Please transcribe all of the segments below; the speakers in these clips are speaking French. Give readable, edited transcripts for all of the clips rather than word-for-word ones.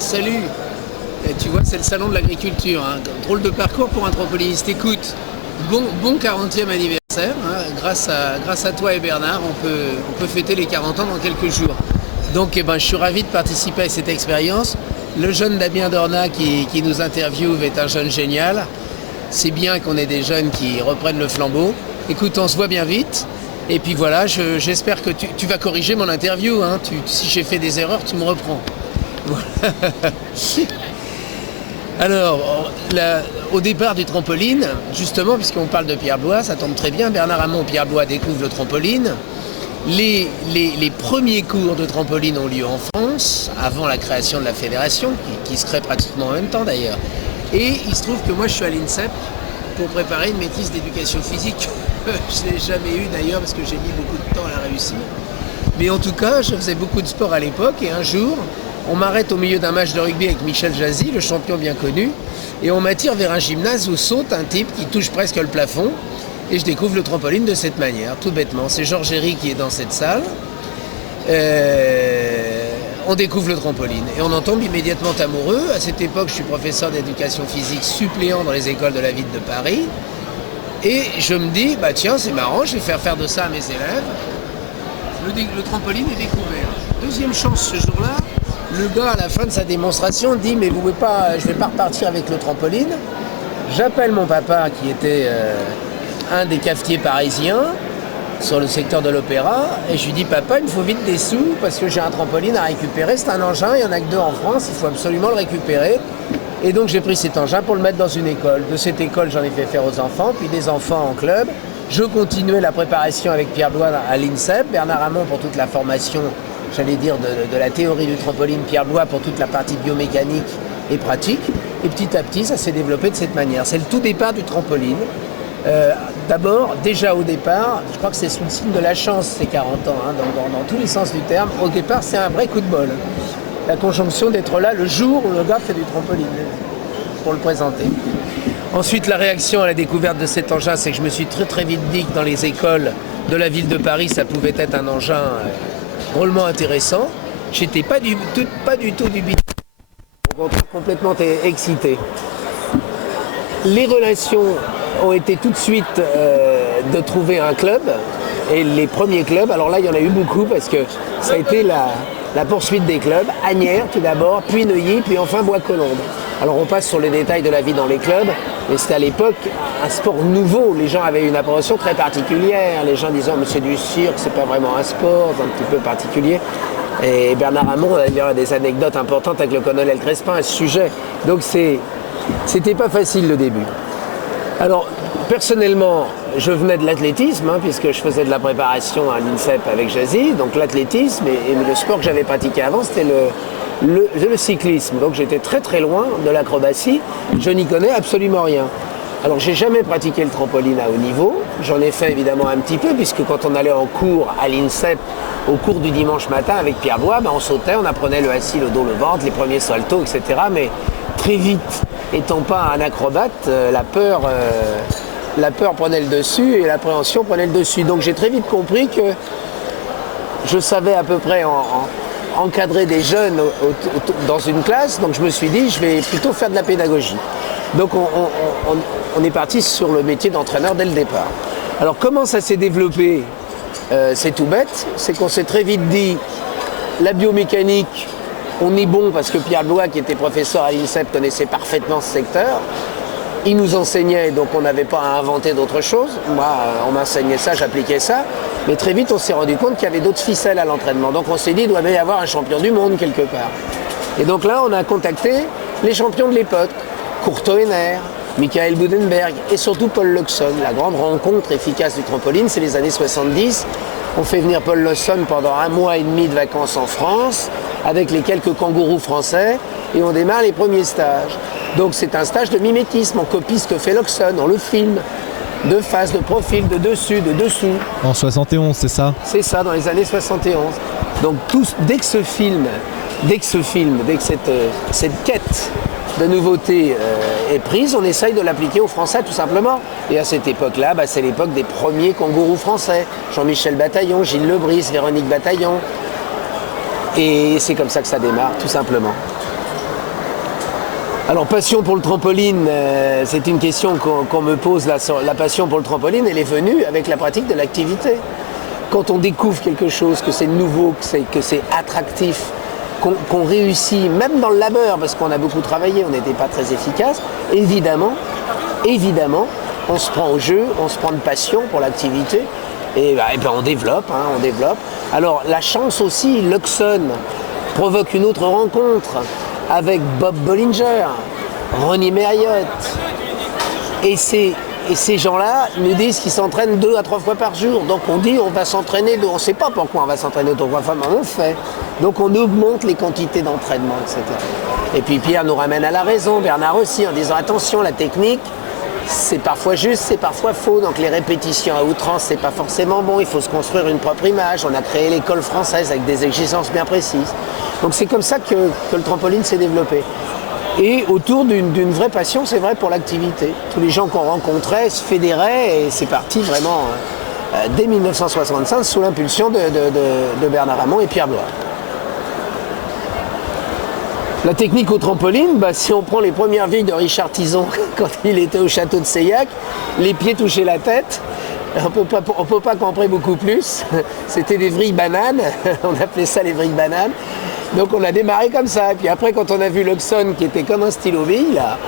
Bernard, salut. Et tu vois, c'est le salon de l'agriculture. Hein. Drôle de parcours pour un trampoliniste. Écoute, bon 40e anniversaire. Hein. Grâce à toi et Bernard, on peut fêter les 40 ans dans quelques jours. Donc je suis ravi de participer à cette expérience. Le jeune Damien Dorna qui nous interviewe est un jeune génial. C'est bien qu'on ait des jeunes qui reprennent le flambeau. Écoute, on se voit bien vite. Et puis voilà, j'espère que tu vas corriger mon interview. Hein. Si j'ai fait des erreurs, tu me reprends. Voilà. Alors, au départ du trampoline, justement, puisqu'on parle de Pierre Blois, ça tombe très bien. Bernard Hamon, Pierre Blois découvre le trampoline. Les premiers cours de trampoline ont lieu en France, avant la création de la fédération, qui se crée pratiquement en même temps d'ailleurs. Et il se trouve que moi je suis à l'INSEP pour préparer une maîtrise d'éducation physique. Je ne l'ai jamais eu d'ailleurs parce que j'ai mis beaucoup de temps à la réussir. Mais en tout cas, je faisais beaucoup de sport à l'époque et un jour, on m'arrête au milieu d'un match de rugby avec Michel Jazzy, le champion bien connu, et on m'attire vers un gymnase où saute un type qui touche presque le plafond. Et je découvre le trampoline de cette manière, tout bêtement. C'est Georges Herry qui est dans cette salle. On découvre le trampoline et on en tombe immédiatement amoureux. À cette époque, je suis professeur d'éducation physique suppléant dans les écoles de la ville de Paris. Et je me dis, tiens, c'est marrant, je vais faire de ça à mes élèves. Le trampoline est découvert. Deuxième chance ce jour-là, le gars à la fin de sa démonstration dit, mais vous pouvez pas, je vais pas repartir avec le trampoline. J'appelle mon papa qui était un des cafetiers parisiens sur le secteur de l'Opéra et je lui dis papa il me faut vite des sous parce que j'ai un trampoline à récupérer, c'est un engin, il n'y en a que 2 en France, il faut absolument le récupérer et donc j'ai pris cet engin pour le mettre dans une école. De cette école j'en ai fait faire aux enfants, puis des enfants en club. Je continuais la préparation avec Pierre Blois à l'INSEP, Bernard Hamon pour toute la formation, j'allais dire de la théorie du trampoline, Pierre Blois pour toute la partie biomécanique et pratique et petit à petit ça s'est développé de cette manière. C'est le tout départ du trampoline. D'abord, déjà au départ, je crois que c'est sous le signe de la chance ces 40 ans, hein, dans tous les sens du terme. Au départ, c'est un vrai coup de bol. La conjonction d'être là le jour où le gars fait du trampoline, pour le présenter. Ensuite, la réaction à la découverte de cet engin, c'est que je me suis très très vite dit que dans les écoles de la ville de Paris, ça pouvait être un engin drôlement intéressant. J'étais pas du tout dubitatif, au contraire complètement excité. Les relations ont été tout de suite de trouver un club et les premiers clubs, alors là il y en a eu beaucoup parce que ça a été la poursuite des clubs, Asnières tout d'abord, puis Neuilly, puis enfin Bois-Colombes. Alors on passe sur les détails de la vie dans les clubs, mais c'était à l'époque un sport nouveau, les gens avaient une appréhension très particulière, les gens disaient mais c'est du cirque, c'est pas vraiment un sport, c'est un petit peu particulier. Et Bernard Hamon a des anecdotes importantes avec le colonel Crespin à ce sujet, donc c'était pas facile le début. Alors, personnellement, je venais de l'athlétisme, puisque je faisais de la préparation à l'INSEP avec Jazzy. Donc l'athlétisme et le sport que j'avais pratiqué avant, c'était le cyclisme. Donc j'étais très très loin de l'acrobatie. Je n'y connais absolument rien. Alors j'ai jamais pratiqué le trampoline à haut niveau. J'en ai fait évidemment un petit peu, puisque quand on allait en cours à l'INSEP, au cours du dimanche matin avec Pierre Blois, on sautait, on apprenait le assis, le dos, le ventre, les premiers saltos, etc. Mais très vite, étant pas un acrobate, la peur prenait le dessus et l'appréhension prenait le dessus. Donc j'ai très vite compris que je savais à peu près encadrer des jeunes dans une classe, donc je me suis dit je vais plutôt faire de la pédagogie. Donc on est parti sur le métier d'entraîneur dès le départ. Alors comment ça s'est développé c'est tout bête, c'est qu'on s'est très vite dit la biomécanique, on est bon parce que Pierre Blois, qui était professeur à l'INSEP, connaissait parfaitement ce secteur. Il nous enseignait, donc on n'avait pas à inventer d'autres choses. Moi, on m'enseignait ça, j'appliquais ça. Mais très vite, on s'est rendu compte qu'il y avait d'autres ficelles à l'entraînement. Donc on s'est dit, il doit bien y avoir un champion du monde quelque part. Et donc là, on a contacté les champions de l'époque. Kurt Hoener, Michael Budenberg et surtout Paul Luxon. La grande rencontre efficace du trampoline, c'est les années 70. On fait venir Paul Luxon pendant 1 mois et demi de vacances en France, avec les quelques kangourous français, et on démarre les premiers stages. Donc c'est un stage de mimétisme, on copie ce que fait Luxon, on le filme, de face, de profil, de dessus, de dessous. En 71, c'est ça? C'est ça, dans les années 71. Donc dès que cette quête de nouveauté est prise, on essaye de l'appliquer aux Français tout simplement. Et à cette époque-là, c'est l'époque des premiers kangourous français. Jean-Michel Bataillon, Gilles Lebris, Véronique Bataillon. Et c'est comme ça que ça démarre, tout simplement. Alors, passion pour le trampoline, c'est une question qu'on me pose là. La passion pour le trampoline, elle est venue avec la pratique de l'activité. Quand on découvre quelque chose, que c'est nouveau, que c'est attractif, qu'on réussit, même dans le labeur, parce qu'on a beaucoup travaillé, on n'était pas très efficace, évidemment, on se prend au jeu, on se prend de passion pour l'activité, et ben on développe. Alors, la chance aussi, Luxon provoque une autre rencontre avec Bob Bollinger, Ronnie Marriott. Et ces gens-là nous disent qu'ils s'entraînent 2 à 3 fois par jour. Donc on dit on va s'entraîner, on ne sait pas pourquoi on va s'entraîner 2 fois, mais on le fait. Donc on augmente les quantités d'entraînement, etc. Et puis Pierre nous ramène à la raison, Bernard aussi, en disant attention, la technique, c'est parfois juste, c'est parfois faux. Donc les répétitions à outrance, c'est pas forcément bon. Il faut se construire une propre image. On a créé l'école française avec des exigences bien précises. Donc c'est comme ça que le trampoline s'est développé. Et autour d'une vraie passion, c'est vrai, pour l'activité. Tous les gens qu'on rencontrait se fédéraient et c'est parti vraiment dès 1965 sous l'impulsion de Bernard Hamon et Pierre Blois. La technique au trampoline, si on prend les premières villes de Richard Tison quand il était au château de Seillac, les pieds touchaient la tête. On ne peut pas camper beaucoup plus. C'était des vrilles bananes, on appelait ça les vrilles bananes. Donc on a démarré comme ça. Et puis après, quand on a vu Luxon qui était comme un stylo bille, là,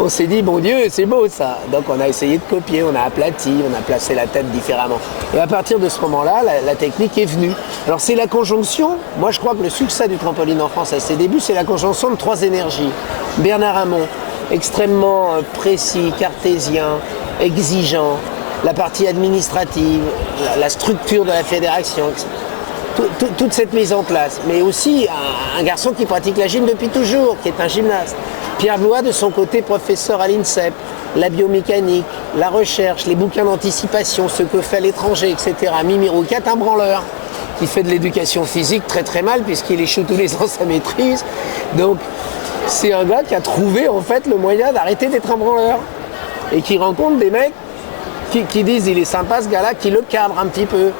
on s'est dit, bon Dieu, c'est beau ça. Donc on a essayé de copier, on a aplati, on a placé la tête différemment. Et à partir de ce moment-là, la technique est venue. Alors c'est la conjonction, moi je crois que le succès du trampoline en France à ses débuts, c'est la conjonction de 3 énergies. Bernard Hamon, extrêmement précis, cartésien, exigeant, la partie administrative, la structure de la fédération, toute cette mise en place, mais aussi un garçon qui pratique la gym depuis toujours, qui est un gymnaste. Pierre Blois, de son côté, professeur à l'INSEP, la biomécanique, la recherche, les bouquins d'anticipation, ce que fait l'étranger, etc. Mimi Rouquat, un branleur, qui fait de l'éducation physique très très mal, puisqu'il échoue tous les ans sa maîtrise. Donc, c'est un gars qui a trouvé en fait le moyen d'arrêter d'être un branleur. Et qui rencontre des mecs qui disent il est sympa ce gars-là, qui le cadre un petit peu.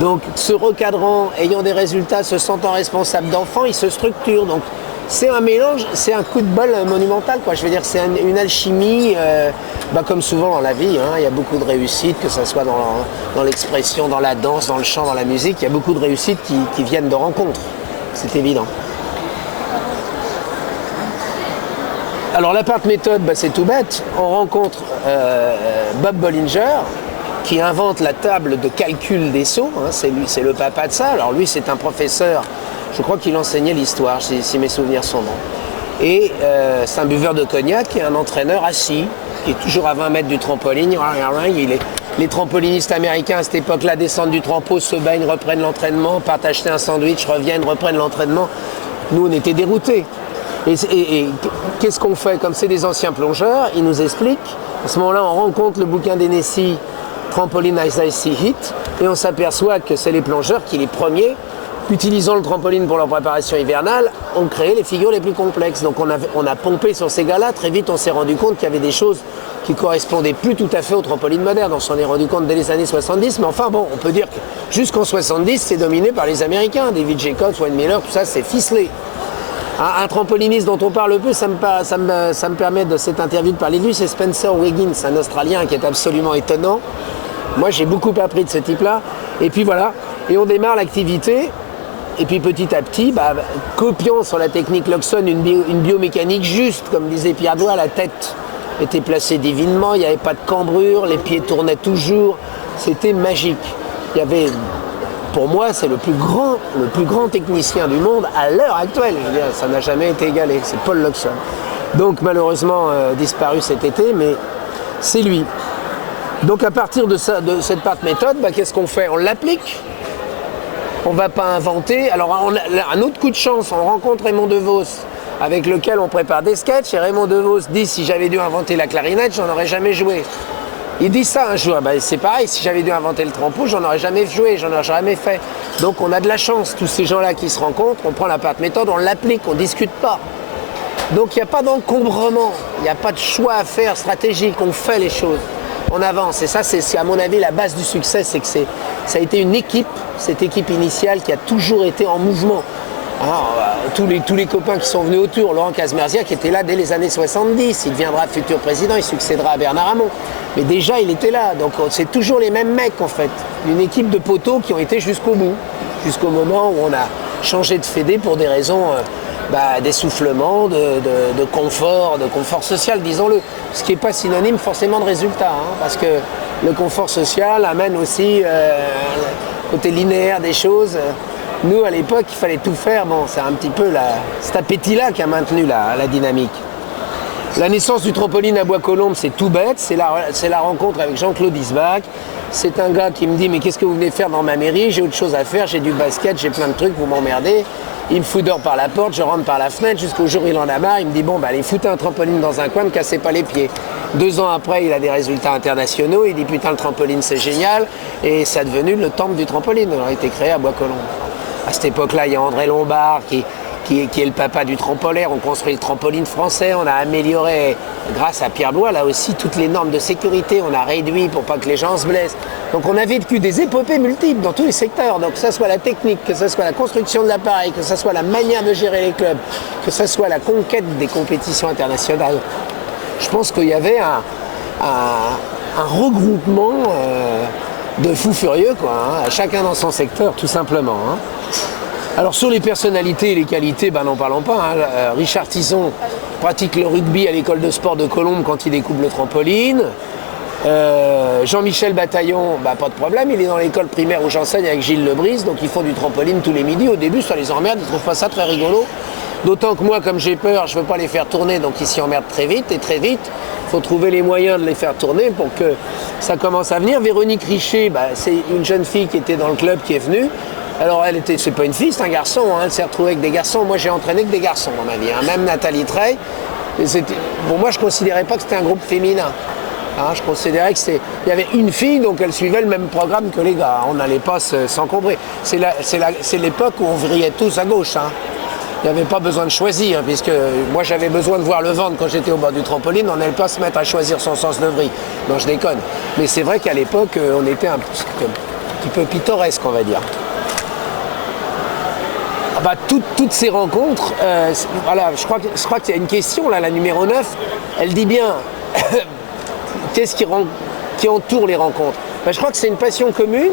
Donc, se recadrant, ayant des résultats, se sentant responsable d'enfants, il se structure. Donc, c'est un mélange, c'est un coup de bol monumental, quoi. Je veux dire, c'est une alchimie, comme souvent dans la vie, il y a beaucoup de réussites, que ce soit dans l'expression, dans la danse, dans le chant, dans la musique, il y a beaucoup de réussites qui viennent de rencontres. C'est évident. Alors, la part méthode, c'est tout bête. On rencontre Bob Bollinger, qui invente la table de calcul des sauts, c'est lui, c'est le papa de ça. Alors lui, c'est un professeur, je crois qu'il enseignait l'histoire, si mes souvenirs sont bons. Et c'est un buveur de cognac et un entraîneur assis, qui est toujours à 20 mètres du trampoline. Les trampolinistes américains à cette époque-là descendent du trampo, se baignent, reprennent l'entraînement, partent acheter un sandwich, reviennent, reprennent l'entraînement. Nous, on était déroutés. Et qu'est-ce qu'on fait? Comme c'est des anciens plongeurs, ils nous expliquent. À ce moment-là, on rencontre le bouquin d'Hennessy, Trampoline as I See It, et on s'aperçoit que c'est les plongeurs qui, les premiers, utilisant le trampoline pour leur préparation hivernale, ont créé les figures les plus complexes. Donc on a pompé sur ces gars-là. Très vite, on s'est rendu compte qu'il y avait des choses qui correspondaient plus tout à fait au trampoline moderne. On s'en est rendu compte dès les années 70, mais enfin bon, on peut dire que jusqu'en 70, c'est dominé par les Américains. David Jacobs, Wayne Miller, tout ça, c'est ficelé. Un trampoliniste dont on parle peu, ça me permet de cette interview de parler de lui, c'est Spencer Wiggins, un Australien qui est absolument étonnant. Moi, j'ai beaucoup appris de ce type-là. Et puis voilà, et on démarre l'activité. Et puis petit à petit, copiant sur la technique Luxon une biomécanique juste, comme disait Pierre Blois, la tête était placée divinement, il n'y avait pas de cambrure, les pieds tournaient toujours, c'était magique. Il y avait, pour moi, c'est le plus grand technicien du monde à l'heure actuelle. Je veux dire, ça n'a jamais été égalé, c'est Paul Luxon. Donc malheureusement disparu cet été, mais c'est lui. Donc à partir de cette part méthode, qu'est-ce qu'on fait? On l'applique. On ne va pas inventer. Alors, un autre coup de chance, on rencontre Raymond DeVos, avec lequel on prépare des sketchs. Et Raymond DeVos dit, si j'avais dû inventer la clarinette, j'en aurais jamais joué. Il dit ça un jour. C'est pareil, si j'avais dû inventer le trampo, j'en aurais jamais joué, j'en aurais jamais fait. Donc, on a de la chance, tous ces gens-là qui se rencontrent, on prend la part méthode, on l'applique, on ne discute pas. Donc, il n'y a pas d'encombrement, il n'y a pas de choix à faire stratégique, on fait les choses. On avance, et ça c'est à mon avis la base du succès, c'est que ça a été une équipe, cette équipe initiale qui a toujours été en mouvement. Tous les copains qui sont venus autour, Laurent Casmerzia qui était là dès les années 70, il deviendra futur président, il succédera à Bernard Hamon. Mais déjà il était là, donc c'est toujours les mêmes mecs en fait. Une équipe de poteaux qui ont été jusqu'au bout, jusqu'au moment où on a changé de fédé pour des raisons d'essoufflement, de confort social, disons-le. Ce qui n'est pas synonyme forcément de résultat, parce que le confort social amène aussi côté linéaire des choses. Nous, à l'époque, il fallait tout faire. Bon, c'est un petit peu cet appétit-là qui a maintenu la dynamique. La naissance du trampoline à Bois-Colombes, c'est tout bête. C'est la rencontre avec Jean-Claude Isbach. C'est un gars qui me dit « Mais qu'est-ce que vous venez faire dans ma mairie? J'ai autre chose à faire, j'ai du basket, j'ai plein de trucs, vous m'emmerdez. » Il me fout dehors par la porte, je rentre par la fenêtre, jusqu'au jour où il en a marre. Il me dit « Bon, allez, foutez un trampoline dans un coin, ne cassez pas les pieds. » 2 ans après, il a des résultats internationaux. Il dit « Putain, le trampoline, c'est génial. » Et ça a devenu le temple du trampoline. Il a été créé à Bois-Colombes. À cette époque-là, il y a André Lombard qui est le papa du trampolin. On construit le trampoline français. On a amélioré, grâce à Pierre Blois, là aussi, toutes les normes de sécurité. On a réduit pour pas que les gens se blessent. Donc on a vécu des épopées multiples dans tous les secteurs. Donc que ce soit la technique, que ce soit la construction de l'appareil, que ce soit la manière de gérer les clubs, que ce soit la conquête des compétitions internationales. Je pense qu'il y avait un regroupement de fous furieux, chacun dans son secteur, tout simplement. Alors sur les personnalités et les qualités, n'en parlons pas. Richard Tison pratique le rugby à l'école de sport de Colombes quand il découvre le trampoline. Jean-Michel Bataillon, pas de problème, il est dans l'école primaire où j'enseigne avec Gilles Lebris, donc ils font du trampoline tous les midis. Au début, ça les emmerde, ils ne trouvent pas ça très rigolo. D'autant que moi, comme j'ai peur, je ne veux pas les faire tourner, donc ils s'y emmerdent très vite. Et très vite, il faut trouver les moyens de les faire tourner pour que ça commence à venir. Véronique Richer, c'est une jeune fille qui était dans le club qui est venue. Alors c'est pas une fille, c'est un garçon, elle s'est retrouvée avec des garçons. Moi j'ai entraîné que des garçons dans ma vie, même Nathalie Trey. Pour moi je ne considérais pas que c'était un groupe féminin. Je considérais qu'il y avait une fille, donc elle suivait le même programme que les gars. On n'allait pas s'encombrer. C'est l'époque où on vrillait tous à gauche. Il n'y avait pas besoin de choisir, puisque moi j'avais besoin de voir le ventre quand j'étais au bord du trampoline, on n'allait pas se mettre à choisir son sens de vrille. Non, je déconne. Mais c'est vrai qu'à l'époque, on était un petit peu pittoresque, on va dire. Toutes ces rencontres, je crois qu'il y a une question, là, la numéro 9, elle dit bien, qu'est-ce qui entoure les rencontres? Je crois que c'est une passion commune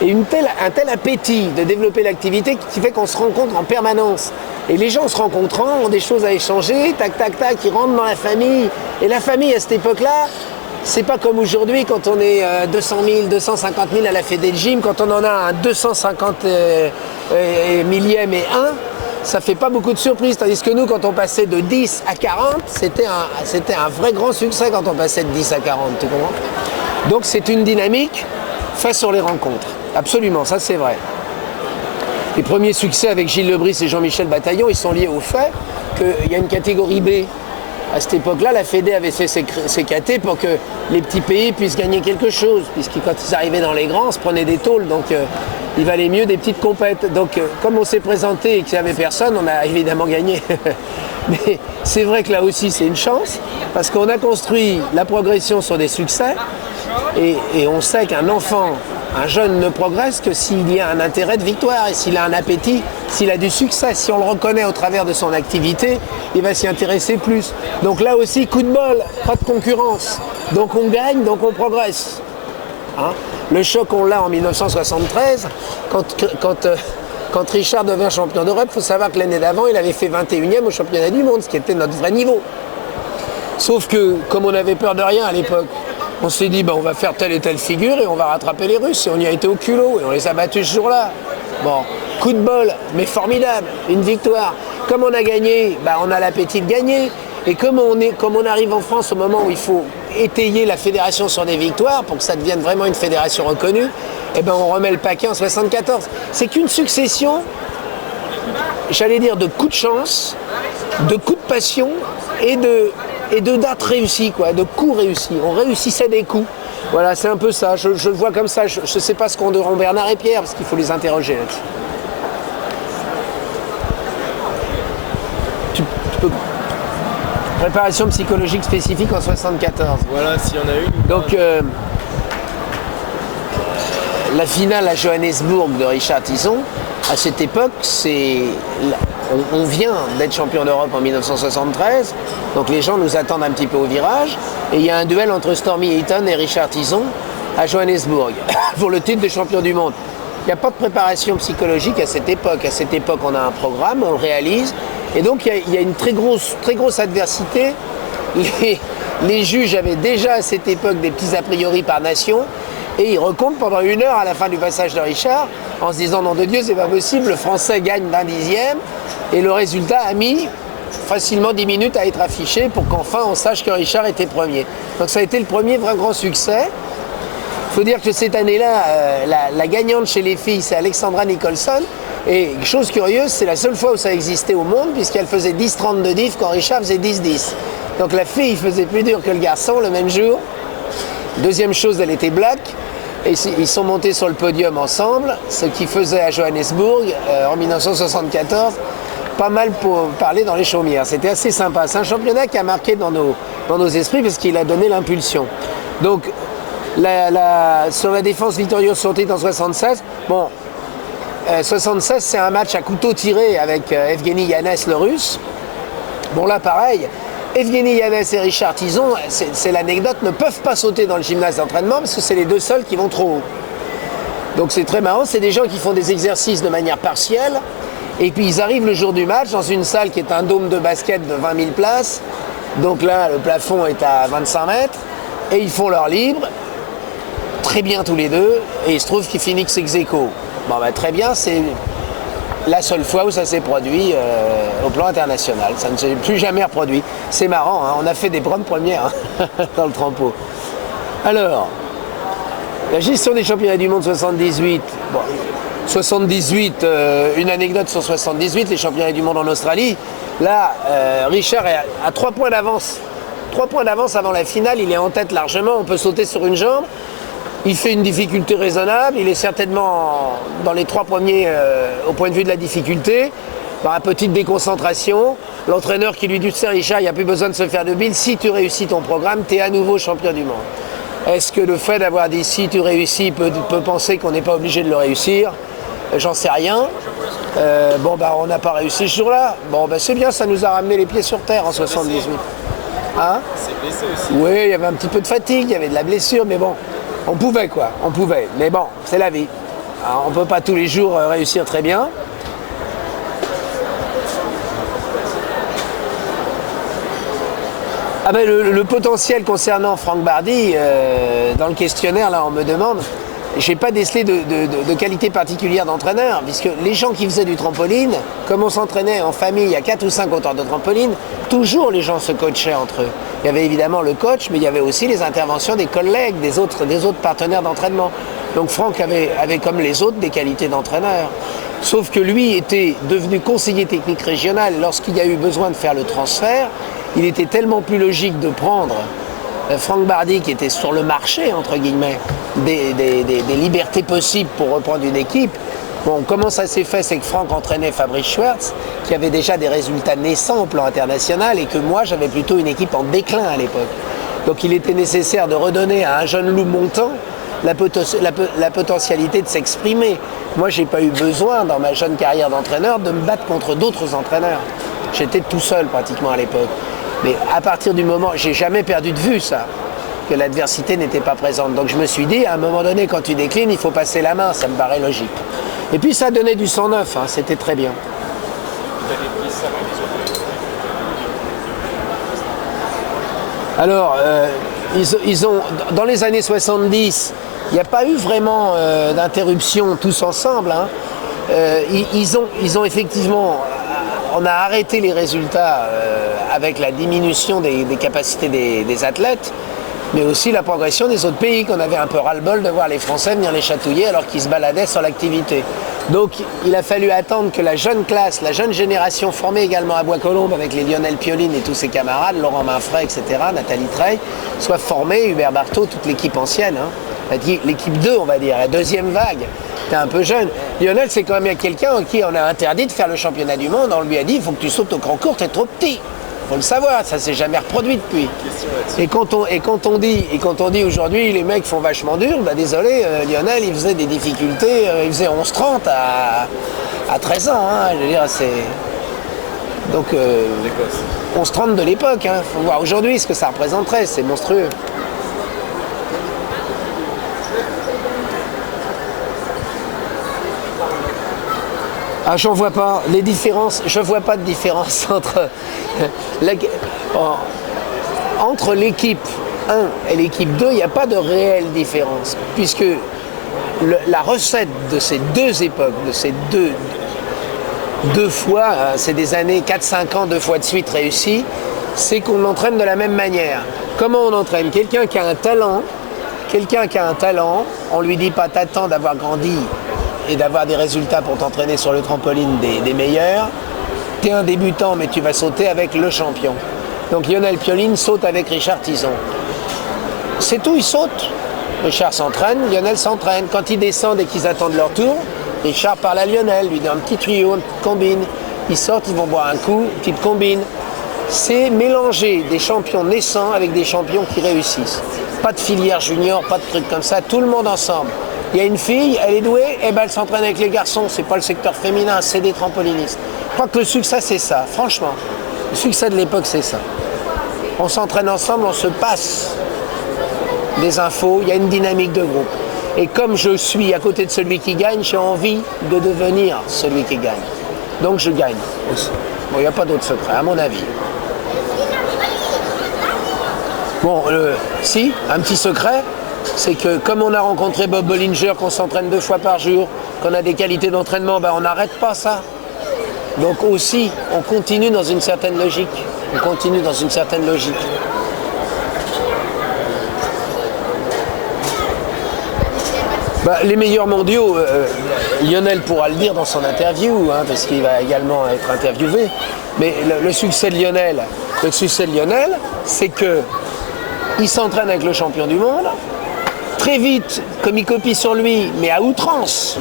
et un tel appétit de développer l'activité qui fait qu'on se rencontre en permanence. Et les gens se rencontrant ont des choses à échanger, tac, tac, tac, ils rentrent dans la famille. Et la famille, à cette époque-là, c'est pas comme aujourd'hui quand on est 200 000, 250 000 à la fédé de gym, quand on en a un 250 millième et 1, ça fait pas beaucoup de surprises. Tandis que nous, quand on passait de 10 à 40, c'était un vrai grand succès quand on passait de 10 à 40, tu comprends? Donc c'est une dynamique faite sur les rencontres. Absolument, ça c'est vrai. Les premiers succès avec Gilles Lebris et Jean-Michel Bataillon, ils sont liés au fait qu'il y a une catégorie B. À cette époque-là, la Fédé avait fait ses catés pour que les petits pays puissent gagner quelque chose, puisque quand ils arrivaient dans les grands, on se prenait des tôles, donc il valait mieux des petites compètes. Donc comme on s'est présenté et qu'il n'y avait personne, on a évidemment gagné. Mais c'est vrai que là aussi c'est une chance, parce qu'on a construit la progression sur des succès, et on sait qu'un enfant, un jeune ne progresse que s'il y a un intérêt de victoire et s'il a un appétit, s'il a du succès. Si on le reconnaît au travers de son activité, il va s'y intéresser plus. Donc là aussi, coup de bol, pas de concurrence. Donc on gagne, donc on progresse. Le choc, on l'a en 1973, quand Richard devient champion d'Europe. Il faut savoir que l'année d'avant, il avait fait 21e au championnat du monde, ce qui était notre vrai niveau. Sauf que, comme on avait peur de rien à l'époque, on s'est dit, on va faire telle et telle figure et on va rattraper les Russes. Et on y a été au culot et on les a battus ce jour-là. Bon, coup de bol, mais formidable, une victoire. Comme on a gagné, on a l'appétit de gagner. Et comme on arrive en France au moment où il faut étayer la fédération sur des victoires pour que ça devienne vraiment une fédération reconnue, on remet le paquet en 74. C'est qu'une succession, j'allais dire, de coups de chance, de coups de passion et de dates réussies, de coups réussis. On réussissait des coups. Voilà, c'est un peu ça. Je le vois comme ça. Je ne sais pas ce qu'ont diront Bernard et Pierre, parce qu'il faut les interroger là-dessus. Tu peux... Préparation psychologique spécifique en 74. Voilà, s'il y en a une. Donc, la finale à Johannesburg de Richard Tison, À cette époque, on vient d'être champion d'Europe en 1973, donc les gens nous attendent un petit peu au virage. Et il y a un duel entre Stormy Heaton et Richard Tison à Johannesburg pour le titre de champion du monde. Il n'y a pas de préparation psychologique à cette époque. À cette époque, on a un programme, on le réalise. Et donc, il y a une très grosse adversité. Les juges avaient déjà à cette époque des petits a priori par nation. Et ils recomptent pendant 1 heure à la fin du passage de Richard en se disant, nom de Dieu, c'est pas possible, le Français gagne d'un dixième. Et le résultat a mis facilement 10 minutes à être affiché pour qu'enfin on sache que Richard était premier. Donc ça a été le premier vrai grand succès. Il faut dire que cette année-là, la gagnante chez les filles, c'est Alexandra Nicholson. Et chose curieuse, c'est la seule fois où ça existait au monde, puisqu'elle faisait 10-30 de diff quand Richard faisait 10-10. Donc la fille faisait plus dur que le garçon le même jour. Deuxième chose, elle était black. Et ils sont montés sur le podium ensemble, ce qui faisait à Johannesburg, en 1974, pas mal pour parler dans les chaumières. C'était assez sympa. C'est un championnat qui a marqué dans nos esprits parce qu'il a donné l'impulsion. Donc, sur la défense victorieuse sur titre en 76, bon, 76, c'est un match à couteau tiré avec Evgeny Yanez, le russe. Bon, là, pareil. Evgeny Yanez et Richard Tison, c'est l'anecdote, ne peuvent pas sauter dans le gymnase d'entraînement parce que c'est les deux seuls qui vont trop haut. Donc c'est très marrant, c'est des gens qui font des exercices de manière partielle et puis ils arrivent le jour du match dans une salle qui est un dôme de basket de 20 000 places. Donc là, le plafond est à 25 mètres et ils font leur libre, très bien tous les deux, et il se trouve qu'ils finissent ex aequo. Bon, bah, très bien, c'est la seule fois où ça s'est produit au plan international. Ça ne s'est plus jamais reproduit. C'est marrant, hein, on a fait des bonnes premières hein, dans le trampo. Alors, la gestion des championnats du monde 78. Bon, 78, une anecdote sur 78, les championnats du monde en Australie. Là, Richard est à 3 points d'avance. 3 points d'avance avant la finale, il est en tête largement, on peut sauter sur une jambe. Il fait une difficulté raisonnable, il est certainement dans les 3 premiers au point de vue de la difficulté. Par une petite déconcentration, l'entraîneur qui lui dit, tu sais Richard, il n'y a plus besoin de se faire de bile, si tu réussis ton programme, tu es à nouveau champion du monde. Est-ce que le fait d'avoir dit si tu réussis peut penser qu'on n'est pas obligé de le réussir? J'en sais rien. Bon, bah, on n'a pas réussi ce jour-là. Bon, bah, c'est bien, ça nous a ramené les pieds sur terre en 78. Hein? C'est blessé aussi. Oui, il y avait un petit peu de fatigue, il y avait de la blessure, mais bon. On pouvait quoi, on pouvait. Mais bon, c'est la vie. Alors, on ne peut pas tous les jours réussir très bien. Ah ben, le potentiel concernant Franck Bardi, dans le questionnaire, là, on me demande, je n'ai pas décelé de qualité particulière d'entraîneur, puisque les gens qui faisaient du trampoline, comme on s'entraînait en famille à 4 ou 5 auteurs de trampoline, toujours les gens se coachaient entre eux. Il y avait évidemment le coach, mais il y avait aussi les interventions des collègues, des autres partenaires d'entraînement. Donc Franck avait comme les autres des qualités d'entraîneur. Sauf que lui était devenu conseiller technique régional. Lorsqu'il y a eu besoin de faire le transfert, il était tellement plus logique de prendre Franck Bardi, qui était sur le marché, entre guillemets, des libertés possibles pour reprendre une équipe. Bon, comment ça s'est fait, c'est que Franck entraînait Fabrice Schwartz, qui avait déjà des résultats naissants au plan international, et que moi, j'avais plutôt une équipe en déclin à l'époque. Donc il était nécessaire de redonner à un jeune loup montant la potentialité de s'exprimer. Moi, j'ai pas eu besoin, dans ma jeune carrière d'entraîneur, de me battre contre d'autres entraîneurs. J'étais tout seul, pratiquement, à l'époque. Mais à partir du moment, j'ai jamais perdu de vue ça, que l'adversité n'était pas présente. Donc je me suis dit, à un moment donné, quand tu déclines, il faut passer la main, ça me paraît logique. Et puis ça donnait du sang neuf, hein, c'était très bien. Alors, ils ont, dans les années 70, il n'y a pas eu vraiment d'interruption tous ensemble. Hein. Ils ont effectivement, on a arrêté les résultats avec la diminution des capacités des athlètes, mais aussi la progression des autres pays, qu'on avait un peu ras-le-bol de voir les Français venir les chatouiller alors qu'ils se baladaient sur l'activité. Donc il a fallu attendre que la jeune classe, la jeune génération formée également à Bois-Colombes avec les Lionel Pioline et tous ses camarades, Laurent Mainfray, etc., Nathalie Treille, soit formée, Hubert Barthaud, toute l'équipe ancienne, hein, l'équipe 2, on va dire, la deuxième vague. T'es un peu jeune. Lionel, c'est quand même quelqu'un à qui on a interdit de faire le championnat du monde. On lui a dit, il faut que tu sautes au grand court, t'es trop petit. Faut le savoir, ça s'est jamais reproduit depuis. Et quand on dit aujourd'hui les mecs font vachement dur, bah désolé, Lionel il faisait des difficultés, il faisait 11-30 À 13 ans, hein, je veux dire, c'est... Donc, 11-30 de l'époque, hein. Faut voir aujourd'hui ce que ça représenterait, c'est monstrueux. Ah, j'en vois pas les différences, je vois pas de différence entre l'équipe 1 et l'équipe 2, il n'y a pas de réelle différence, puisque la recette de ces deux époques, de ces deux fois, c'est des années 4-5 ans, 2 fois de suite réussies, c'est qu'on entraîne de la même manière. Comment on entraîne? Quelqu'un qui a un talent, on lui dit pas t'attends d'avoir grandi et d'avoir des résultats pour t'entraîner sur le trampoline des meilleurs. Tu es un débutant, mais tu vas sauter avec le champion. Donc Lionel Pioline saute avec Richard Tison. C'est tout, il saute. Richard s'entraîne, Lionel s'entraîne. Quand ils descendent et qu'ils attendent leur tour, Richard parle à Lionel, lui donne un petit tuyau, une petite combine. Ils sortent, ils vont boire un coup, une petite combine. C'est mélanger des champions naissants avec des champions qui réussissent. Pas de filière junior, pas de trucs comme ça, tout le monde ensemble. Il y a une fille, elle est douée, et ben elle s'entraîne avec les garçons. C'est pas le secteur féminin, c'est des trampolinistes. Je crois que le succès, c'est ça, franchement. Le succès de l'époque, c'est ça. On s'entraîne ensemble, on se passe des infos, il y a une dynamique de groupe. Et comme je suis à côté de celui qui gagne, j'ai envie de devenir celui qui gagne. Donc je gagne aussi. Bon, il n'y a pas d'autre secret, à mon avis. Bon, si, un petit secret, c'est que comme on a rencontré Bob Bollinger, qu'on s'entraîne 2 fois par jour, qu'on a des qualités d'entraînement, ben on n'arrête pas ça. Donc aussi, on continue dans une certaine logique. Bah, les meilleurs mondiaux, Lionel pourra le dire dans son interview, hein, parce qu'il va également être interviewé. Mais le succès de Lionel, c'est que il s'entraîne avec le champion du monde. Très vite, comme il copie sur lui, mais à outrance,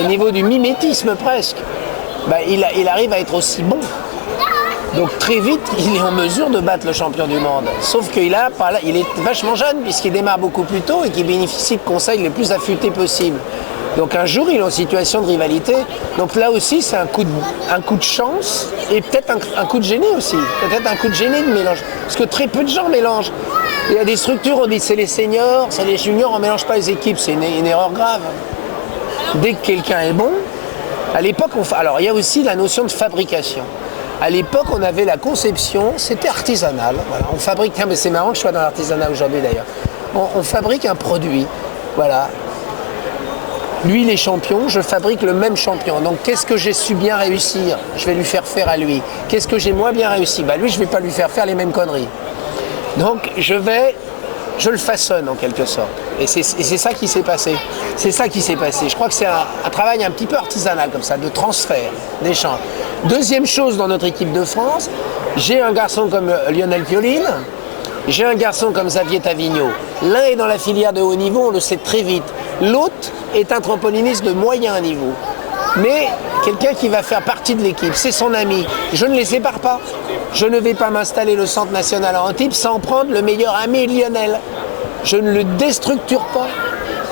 au niveau du mimétisme presque, bah, il arrive à être aussi bon. Donc très vite, il est en mesure de battre le champion du monde. Sauf qu'il est vachement jeune, puisqu'il démarre beaucoup plus tôt et qu'il bénéficie de conseils les plus affûtés possibles. Donc un jour, il est en situation de rivalité. Donc là aussi, c'est un coup de chance et peut-être un coup de génie aussi. Peut-être un coup de génie de mélange. Parce que très peu de gens mélangent. Il y a des structures, on dit c'est les seniors, c'est les juniors, on ne mélange pas les équipes. C'est une erreur grave. Dès que quelqu'un est bon, à l'époque, alors il y a aussi la notion de fabrication. À l'époque, on avait la conception, c'était artisanal. Voilà, on fabrique, mais c'est marrant que je sois dans l'artisanat aujourd'hui d'ailleurs. On fabrique un produit, voilà. Lui, il est champion, je fabrique le même champion. Donc, qu'est-ce que j'ai su bien réussir? Je vais lui faire faire à lui. Qu'est-ce que j'ai moins bien réussi? Bah, lui, je ne vais pas lui faire les mêmes conneries. Donc, je le façonne en quelque sorte. Et c'est ça qui s'est passé. C'est ça qui s'est passé. Je crois que c'est un travail un petit peu artisanal comme ça, de transfert, d'échange. Deuxième chose dans notre équipe de France, j'ai un garçon comme Lionel Pioline, j'ai un garçon comme Xavier Tavignot. L'un est dans la filière de haut niveau, on le sait très vite. L'autre est un trampoliniste de moyen niveau. Mais quelqu'un qui va faire partie de l'équipe, c'est son ami. Je ne les sépare pas. Je ne vais pas m'installer le centre national à Antibes sans prendre le meilleur ami Lionel. Je ne le déstructure pas.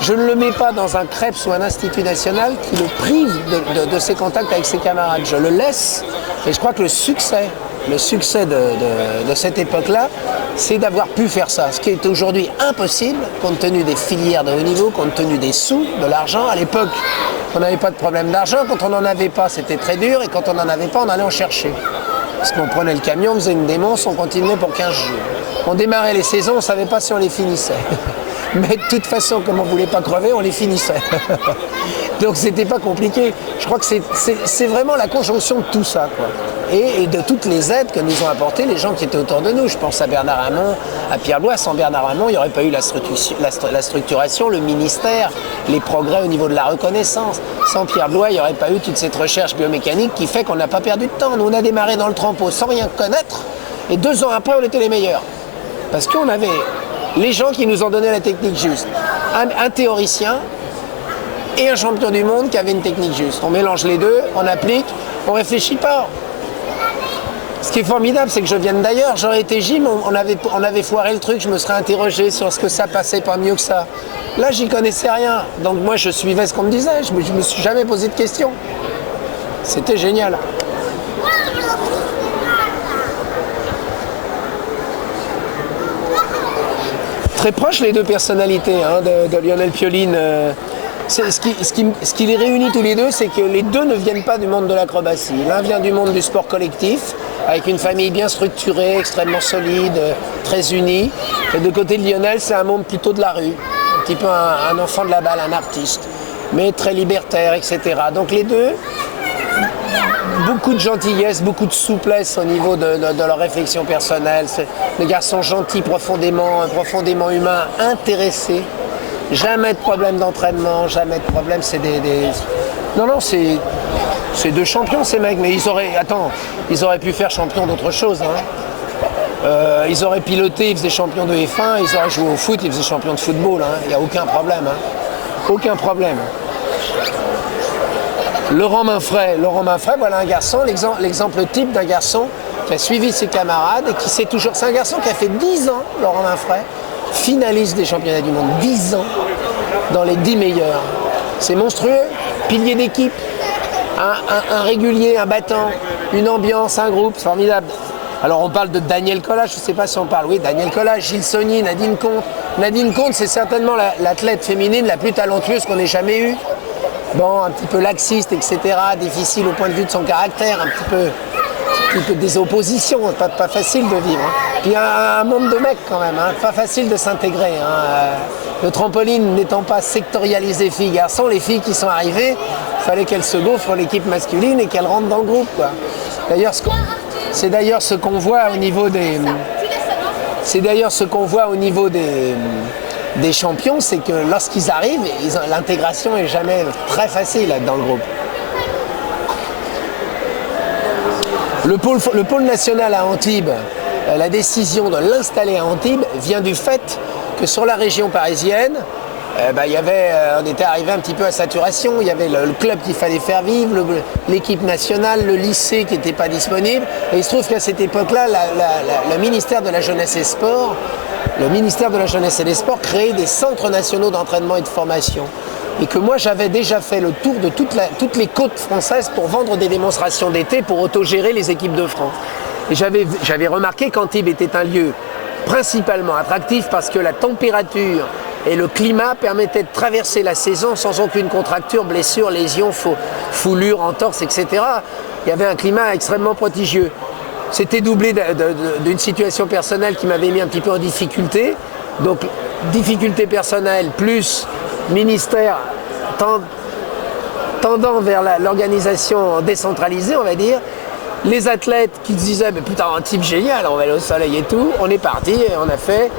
Je ne le mets pas dans un CREPS ou un institut national qui le prive de ses contacts avec ses camarades. Je le laisse. Et je crois que le succès de cette époque-là, c'est d'avoir pu faire ça. Ce qui est aujourd'hui impossible, compte tenu des filières de haut niveau, compte tenu des sous, de l'argent. À l'époque, on n'avait pas de problème d'argent. Quand on n'en avait pas, c'était très dur. Et quand on n'en avait pas, on allait en chercher. Parce qu'on prenait le camion, on faisait une démence, on continuait pour 15 jours. On démarrait les saisons, on ne savait pas si on les finissait. Mais de toute façon, comme on ne voulait pas crever, on les finissait. Donc c'était pas compliqué. Je crois que c'est vraiment la conjonction de tout ça, quoi. Et de toutes les aides que nous ont apportées les gens qui étaient autour de nous. Je pense à Bernard Hamon, à Pierre Blois. Sans Bernard Hamon, il n'y aurait pas eu la structuration, le ministère, les progrès au niveau de la reconnaissance. Sans Pierre Blois, il n'y aurait pas eu toute cette recherche biomécanique qui fait qu'on n'a pas perdu de temps. Nous, on a démarré dans le trampo sans rien connaître. Et 2 ans après, on était les meilleurs. Parce qu'on avait les gens qui nous ont donné la technique juste. Un théoricien et un champion du monde qui avait une technique juste. On mélange les deux, on applique, on ne réfléchit pas. Ce qui est formidable, c'est que je vienne d'ailleurs. J'aurais été gym, on avait foiré le truc, je me serais interrogé sur ce que ça passait pas mieux que ça. Là, j'y connaissais rien. Donc moi, je suivais ce qu'on me disait. Je me suis jamais posé de questions. C'était génial. Très proches les deux personnalités hein, de Lionel Pioline. Ce qui les réunit tous les deux, c'est que les deux ne viennent pas du monde de l'acrobatie. L'un vient du monde du sport collectif, avec une famille bien structurée, extrêmement solide, très unie. Et de côté de Lionel, c'est un monde plutôt de la rue, un petit peu un enfant de la balle, un artiste, mais très libertaire, etc. Donc les deux, beaucoup de gentillesse, beaucoup de souplesse au niveau de leur réflexion personnelle. C'est des garçons gentils, profondément humains, intéressés. Jamais de problème d'entraînement, jamais de problème. C'est Non, c'est deux champions ces mecs, mais ils auraient pu faire champion d'autre chose. Hein. Ils auraient piloté, ils faisaient champion de F1, ils auraient joué au foot, ils faisaient champion de football. Hein. Il n'y a aucun problème. Hein. Aucun problème. Laurent Mainfray, voilà un garçon, l'exemple type d'un garçon qui a suivi ses camarades et qui sait toujours. C'est un garçon qui a fait 10 ans, Laurent Mainfray, finaliste des championnats du monde, 10 ans dans les 10 meilleurs. C'est monstrueux, pilier d'équipe, un régulier, un battant, une ambiance, un groupe, formidable. Alors on parle de Daniel Collat, je ne sais pas si on parle, oui, Daniel Collat, Gilles Saugny, Nadine Comte. Nadine Comte, c'est certainement l'athlète féminine la plus talentueuse qu'on ait jamais eue. Bon, un petit peu laxiste, etc., difficile au point de vue de son caractère, un petit peu des oppositions, pas facile de vivre. Hein. Puis un monde de mecs quand même, hein, pas facile de s'intégrer. Hein. Le trampoline n'étant pas sectorialisé filles-garçons, les filles qui sont arrivées, il fallait qu'elles se gaufrent l'équipe masculine et qu'elles rentrent dans le groupe. Quoi. D'ailleurs, c'est d'ailleurs ce qu'on voit au niveau des... C'est d'ailleurs ce qu'on voit au niveau des champions, c'est que lorsqu'ils arrivent, l'intégration est jamais très facile dans le groupe. Le pôle national à Antibes, la décision de l'installer à Antibes vient du fait que sur la région parisienne, on était arrivé un petit peu à saturation. Il y avait le club qu'il fallait faire vivre, l'équipe nationale, le lycée qui n'était pas disponible. Et il se trouve qu'à cette époque-là, le ministère de la Jeunesse et des Sports créait des centres nationaux d'entraînement et de formation. Et que moi, j'avais déjà fait le tour de toutes les côtes françaises pour vendre des démonstrations d'été pour autogérer les équipes de France. Et j'avais remarqué qu'Antibes était un lieu principalement attractif parce que la température et le climat permettaient de traverser la saison sans aucune contracture, blessure, lésion, foulure, entorse, etc. Il y avait un climat extrêmement prodigieux. C'était doublé d'une situation personnelle qui m'avait mis un petit peu en difficulté. Donc, difficulté personnelle plus ministère tendant vers l'organisation décentralisée, on va dire. Les athlètes qui se disaient, mais putain, un type génial, on va aller au soleil et tout. On est parti et on a fait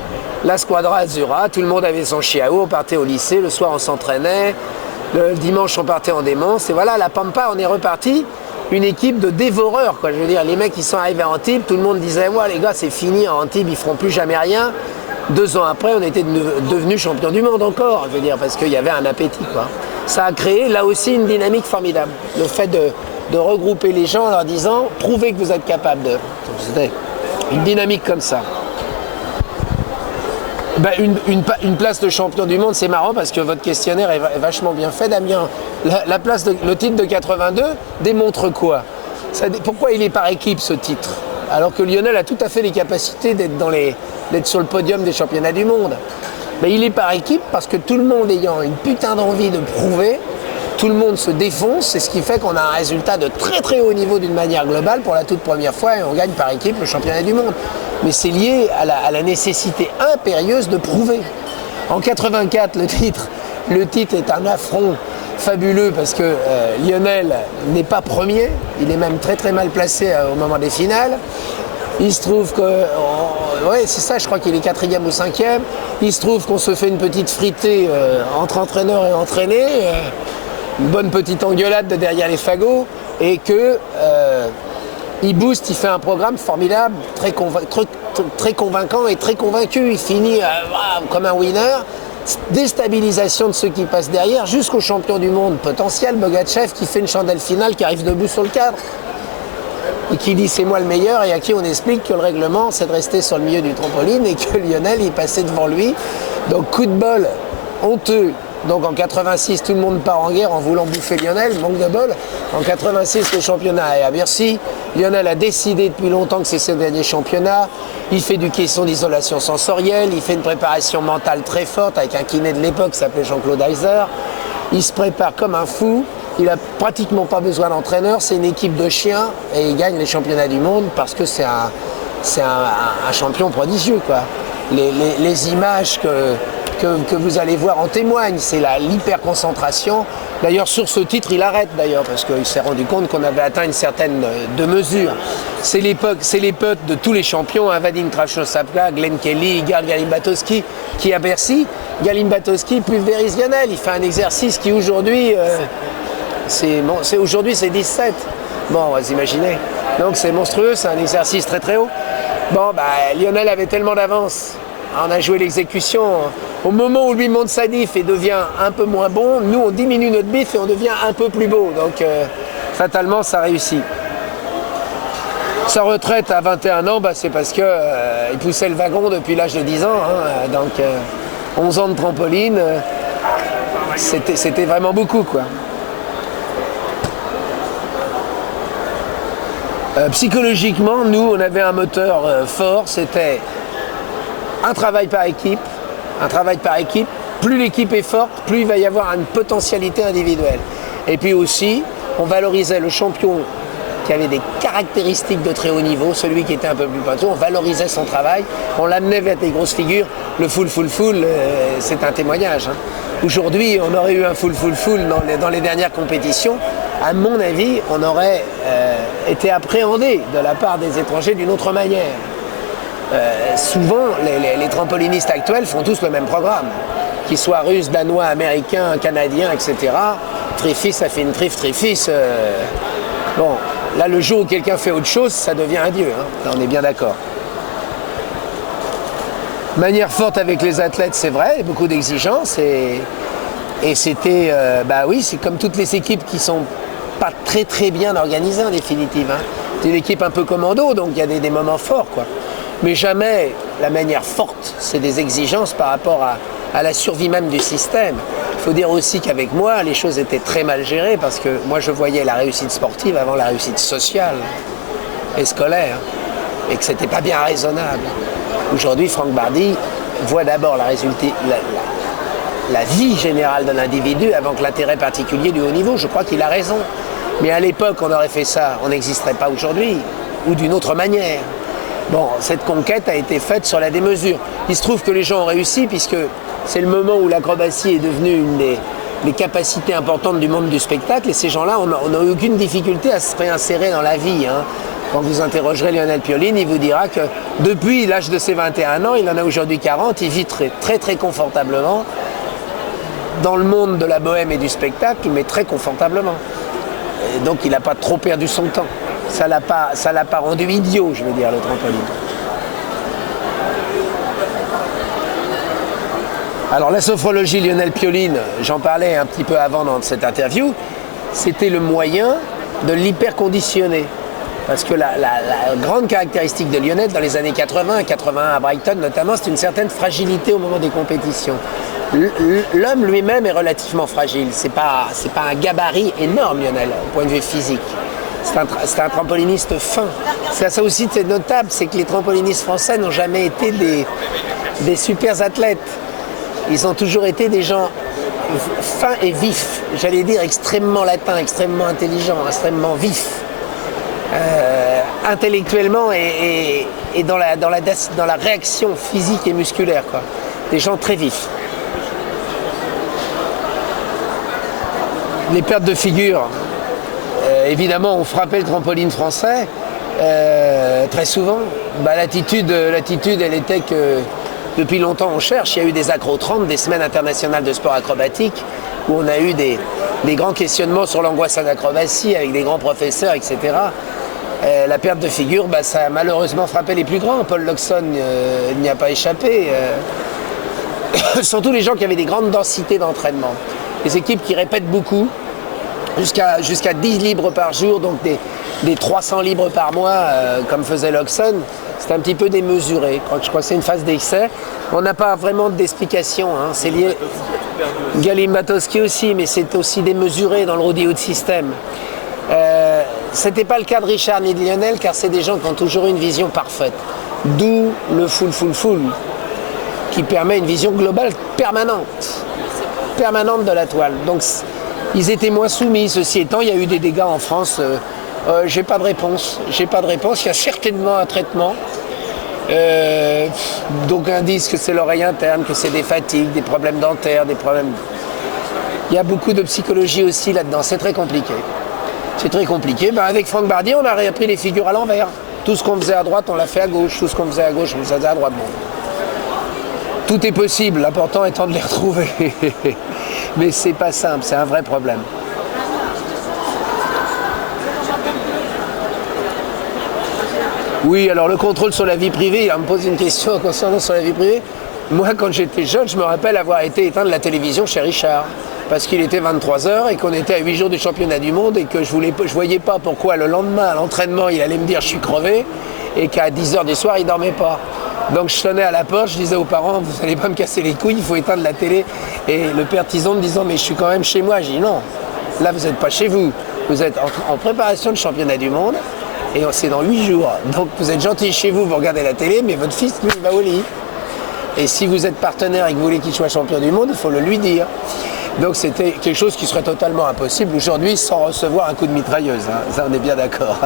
la Squadra Azura. Tout le monde avait son chiao, on partait au lycée, le soir on s'entraînait. Le dimanche on partait en démence. Et voilà, la Pampa, on est reparti. Une équipe de dévoreurs, quoi. Je veux dire, les mecs qui sont arrivés à Antibes, tout le monde disait, ouais, les gars, c'est fini, à Antibes, ils feront plus jamais rien. 2 ans après, on était devenus champions du monde encore, je veux dire, parce qu'il y avait un appétit, quoi. Ça a créé, là aussi, une dynamique formidable. Le fait de regrouper les gens en leur disant, prouvez que vous êtes capable de... C'était une dynamique comme ça. Une place de champion du monde, c'est marrant parce que votre questionnaire est vachement bien fait, Damien. Le titre de 82 démontre quoi? Pourquoi il est par équipe, ce titre? Alors que Lionel a tout à fait les capacités d'être sur le podium des championnats du monde. Mais il est par équipe parce que tout le monde ayant une putain d'envie de prouver, tout le monde se défonce, c'est ce qui fait qu'on a un résultat de très très haut niveau d'une manière globale pour la toute première fois et on gagne par équipe le championnat du monde. Mais c'est lié à la nécessité impérieuse de prouver. En 84, le titre est un affront fabuleux parce que Lionel n'est pas premier, il est même très très mal placé au moment des finales. Il se trouve que, c'est ça, je crois qu'il est 4e ou 5e. Il se trouve qu'on se fait une petite fritée entre entraîneurs et entraînés, une bonne petite engueulade de derrière les fagots, et que il booste, il fait un programme formidable, très convaincant et très convaincu. Il finit comme un winner. Déstabilisation de ceux qui passent derrière, jusqu'au champion du monde potentiel, Bogatchev, qui fait une chandelle finale, qui arrive debout sur le cadre. Et qui dit c'est moi le meilleur, et à qui on explique que le règlement c'est de rester sur le milieu du trampoline et que Lionel est passé devant lui. Donc coup de bol honteux Donc en 86, tout le monde part en guerre en voulant bouffer Lionel, manque de bol. En 86, le championnat est à Bercy. Lionel a décidé depuis longtemps que c'est ses derniers championnats. Il fait du caisson d'isolation sensorielle, il fait une préparation mentale très forte avec un kiné de l'époque qui s'appelait Jean-Claude Heiser. Il se prépare comme un fou. Il n'a pratiquement pas besoin d'entraîneur. C'est une équipe de chiens et il gagne les championnats du monde parce que c'est un champion prodigieux, quoi. Les images que vous allez voir en témoignent. C'est l'hyperconcentration. D'ailleurs, sur ce titre, il arrête d'ailleurs parce qu'il s'est rendu compte qu'on avait atteint une certaine de mesure. C'est l'époque de tous les champions, hein, Vadim Kravchuk-Sapka, Glenn Kelly, Igor Galimbatowski, qui à Bercy, Galimbatowski pulvérise Lionel. Il fait un exercice qui aujourd'hui, aujourd'hui c'est 17. Bon, on va s'imaginer. Donc c'est monstrueux, c'est un exercice très très haut. Bon, Lionel avait tellement d'avance. On a joué l'exécution. Au moment où lui monte sa diff et devient un peu moins bon, nous on diminue notre bif et on devient un peu plus beau. Donc fatalement ça réussit. Sa retraite à 21 ans, c'est parce qu'il poussait le wagon depuis l'âge de 10 ans. Hein. Donc 11 ans de trampoline, c'était vraiment beaucoup, quoi. Psychologiquement, nous on avait un moteur fort, c'était un travail par équipe. Plus l'équipe est forte, plus il va y avoir une potentialité individuelle. Et puis aussi, on valorisait le champion qui avait des caractéristiques de très haut niveau, celui qui était un peu plus pointu, on valorisait son travail, on l'amenait vers des grosses figures. Le full, c'est un témoignage. Hein. Aujourd'hui, on aurait eu un full dans les dernières compétitions. À mon avis, on aurait été appréhendé de la part des étrangers d'une autre manière. Souvent, les trampolinistes actuels font tous le même programme, qu'ils soient russes, danois, américains, canadiens, etc. Trifis, ça fait une trifis. Bon, là, le jour où quelqu'un fait autre chose, ça devient un dieu. Hein. Là, on est bien d'accord. Manière forte avec les athlètes, c'est vrai, beaucoup d'exigences. Et c'était, oui, c'est comme toutes les équipes qui sont pas très très bien organisées en définitive. Hein. C'est une équipe un peu commando, donc il y a des moments forts, quoi. Mais jamais la manière forte, c'est des exigences par rapport à la survie même du système. Il faut dire aussi qu'avec moi, les choses étaient très mal gérées parce que moi, je voyais la réussite sportive avant la réussite sociale et scolaire et que c'était pas bien raisonnable. Aujourd'hui, Franck Bardi voit d'abord la vie générale de l'individu avant que l'intérêt particulier du haut niveau. Je crois qu'il a raison. Mais à l'époque, on aurait fait ça, on n'existerait pas aujourd'hui ou d'une autre manière. Bon, cette conquête a été faite sur la démesure. Il se trouve que les gens ont réussi puisque c'est le moment où l'acrobatie est devenue une des capacités importantes du monde du spectacle et ces gens-là, on n'a eu aucune difficulté à se réinsérer dans la vie. Hein. Quand vous interrogerez Lionel Pioline, il vous dira que depuis l'âge de ses 21 ans, il en a aujourd'hui 40, il vit très très très confortablement dans le monde de la bohème et du spectacle, mais très confortablement. Et donc il n'a pas trop perdu son temps. Ça l'a pas rendu idiot, je veux dire, le trampoline. Alors la sophrologie Lionel Pioline, j'en parlais un petit peu avant dans cette interview, c'était le moyen de l'hyperconditionner. Parce que la grande caractéristique de Lionel dans les années 81 à Brighton notamment, c'est une certaine fragilité au moment des compétitions. L'homme lui-même est relativement fragile. C'est pas un gabarit énorme, Lionel, au point de vue physique. C'est un trampoliniste fin. Ça aussi, c'est notable, c'est que les trampolinistes français n'ont jamais été des super athlètes. Ils ont toujours été des gens fins et vifs. J'allais dire extrêmement latins, extrêmement intelligents, extrêmement vifs. Intellectuellement et dans la réaction physique et musculaire, quoi. Des gens très vifs. Les pertes de figure, évidemment, ont frappé le trampoline français très souvent. L'attitude, elle était que depuis longtemps on cherche. Il y a eu des Acro 30, des semaines internationales de sport acrobatique, où on a eu des grands questionnements sur l'angoisse en acrobatie avec des grands professeurs, etc. La perte de figure, ça a malheureusement frappé les plus grands. Paul Loxon n'y a pas échappé. Surtout les gens qui avaient des grandes densités d'entraînement. Les équipes qui répètent beaucoup, jusqu'à 10 libres par jour, donc des 300 libres par mois, comme faisait Loxon. C'est un petit peu démesuré. Je crois que c'est une phase d'excès. On n'a pas vraiment d'explication. Hein. C'est lié. Galim Batowski aussi, mais c'est aussi démesuré dans le rodeo de système. C'était pas le cas de Richard ni de Lionel, car c'est des gens qui ont toujours une vision parfaite. D'où le full, qui permet une vision globale permanente de la toile. Donc ils étaient moins soumis. Ceci étant, il y a eu des dégâts en France. J'ai pas de réponse. Il y a certainement un traitement. Donc indice que c'est l'oreille interne, que c'est des fatigues, des problèmes dentaires, des problèmes. Il y a beaucoup de psychologie aussi là-dedans. C'est très compliqué. Avec Franck Bardier, on a réappris les figures à l'envers. Tout ce qu'on faisait à droite, on l'a fait à gauche. Tout ce qu'on faisait à gauche, on le faisait à droite. Bon. Tout est possible, l'important étant de les retrouver. Mais c'est pas simple, c'est un vrai problème. Oui, alors le contrôle sur la vie privée, on me pose une question concernant sur la vie privée. Moi, quand j'étais jeune, je me rappelle avoir été éteindre la télévision chez Richard. Parce qu'il était 23h et qu'on était à 8 jours du championnat du monde et que je voyais pas pourquoi le lendemain, à l'entraînement, il allait me dire je suis crevé et qu'à 10h du soir, il dormait pas. Donc je sonnais à la porte, je disais aux parents, vous n'allez pas me casser les couilles, il faut éteindre la télé. Et le père Tison me disant, mais je suis quand même chez moi. Je dis non, là vous n'êtes pas chez vous. Vous êtes en préparation de championnat du monde et c'est dans 8 jours. Donc vous êtes gentil chez vous, vous regardez la télé, mais votre fils, lui, il va au lit. Et si vous êtes partenaire et que vous voulez qu'il soit champion du monde, il faut le lui dire. Donc c'était quelque chose qui serait totalement impossible aujourd'hui sans recevoir un coup de mitrailleuse. Hein. Ça, on est bien d'accord.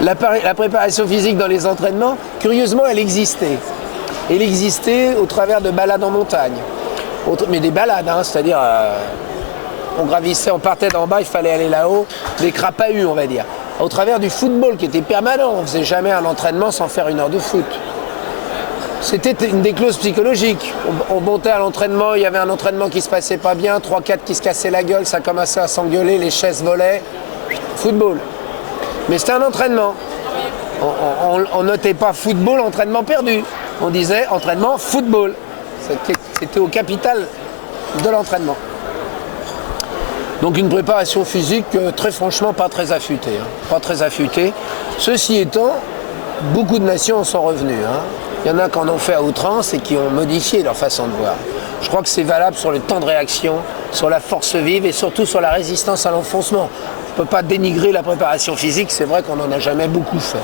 La préparation physique dans les entraînements, curieusement, elle existait. Elle existait au travers de balades en montagne. Mais des balades, hein, c'est-à-dire on gravissait, on partait d'en bas, il fallait aller là-haut, des crapahus, on va dire. Au travers du football qui était permanent, on ne faisait jamais un entraînement sans faire 1 heure de foot. C'était une des clauses psychologiques. On montait à l'entraînement, il y avait un entraînement qui se passait pas bien, 3-4 qui se cassaient la gueule, ça commençait à s'engueuler, les chaises volaient. Football. Mais c'était un entraînement. On notait pas football, entraînement perdu. On disait entraînement, football. C'était au capital de l'entraînement. Donc une préparation physique très franchement pas très affûtée. Hein. Pas très affûtée. Ceci étant, beaucoup de nations en sont revenues. Hein. Il y en a qui en ont fait à outrance et qui ont modifié leur façon de voir. Je crois que c'est valable sur le temps de réaction, sur la force vive et surtout sur la résistance à l'enfoncement. On ne peut pas dénigrer la préparation physique, c'est vrai qu'on n'en a jamais beaucoup fait.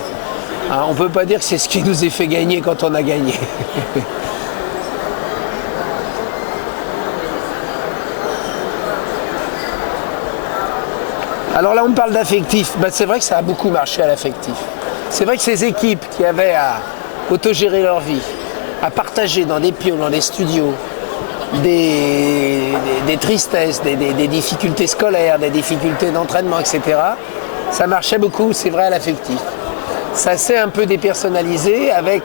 Hein, on ne peut pas dire que c'est ce qui nous est fait gagner quand on a gagné. Alors là, on me parle d'affectif. Ben, c'est vrai que ça a beaucoup marché à l'affectif. C'est vrai que ces équipes qui avaient à autogérer leur vie, à partager dans des pions, dans des studios, des tristesses, des difficultés scolaires, des difficultés d'entraînement, etc. Ça marchait beaucoup, c'est vrai, à l'affectif. Ça s'est un peu dépersonnalisé avec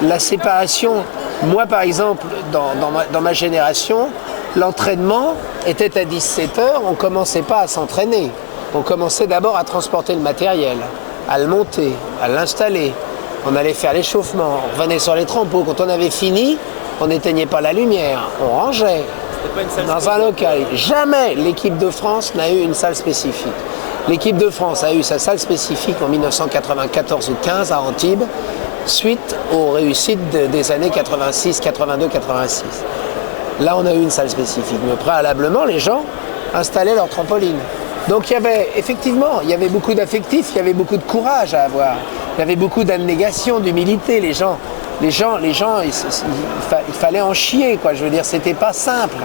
la séparation. Moi, par exemple, dans ma génération, l'entraînement était à 17h, on ne commençait pas à s'entraîner. On commençait d'abord à transporter le matériel, à le monter, à l'installer. On allait faire l'échauffement, on revenait sur les trampots. Quand on avait fini, on n'éteignait pas la lumière, on rangeait dans un local. Jamais l'équipe de France n'a eu une salle spécifique. L'équipe de France a eu sa salle spécifique en 1994 ou 15 à Antibes, suite aux réussites des années 86, 82, 86. Là, on a eu une salle spécifique. Mais préalablement, les gens installaient leur trampoline. Donc il y avait beaucoup d'affectifs, il y avait beaucoup de courage à avoir. Il y avait beaucoup d'abnégation, d'humilité. Les gens, il fallait en chier, quoi. Je veux dire, c'était pas simple.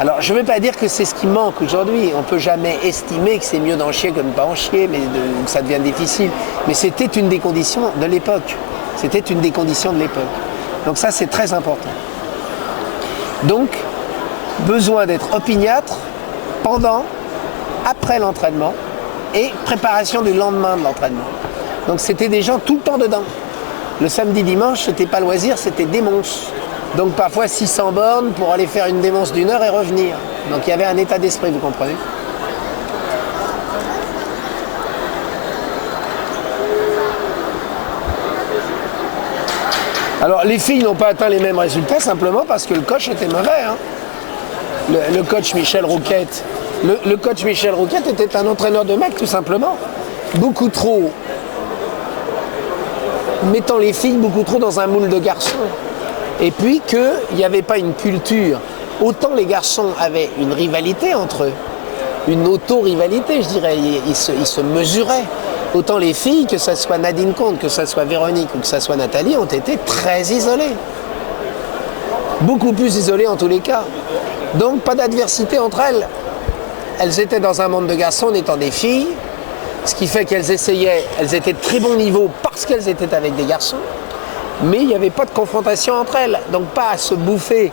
Alors, je ne veux pas dire que c'est ce qui manque aujourd'hui. On ne peut jamais estimer que c'est mieux d'en chier que de ne pas en chier, mais que ça devient difficile. Mais c'était une des conditions de l'époque. Donc ça, c'est très important. Donc, besoin d'être opiniâtre pendant, après l'entraînement et préparation du lendemain de l'entraînement. Donc c'était des gens tout le temps dedans. Le samedi, dimanche, c'était pas loisir, c'était démence. Donc parfois 600 bornes pour aller faire une démence d'1 heure et revenir. Donc il y avait un état d'esprit, vous comprenez ? Alors les filles n'ont pas atteint les mêmes résultats simplement parce que le coach était mauvais. Hein. Le coach Michel Rouquette. Le coach Michel Rouquette était un entraîneur de mecs tout simplement. Beaucoup trop mettant les filles beaucoup trop dans un moule de garçons. Et puis qu'il n'y avait pas une culture. Autant les garçons avaient une rivalité entre eux, une auto-rivalité, je dirais, ils se mesuraient. Autant les filles, que ce soit Nadine Comte, que ce soit Véronique ou que ce soit Nathalie, ont été très isolées. Beaucoup plus isolées en tous les cas. Donc pas d'adversité entre elles. Elles étaient dans un monde de garçons en étant des filles, ce qui fait qu'elles essayaient, elles étaient de très bon niveau parce qu'elles étaient avec des garçons, mais il n'y avait pas de confrontation entre elles, donc pas à se bouffer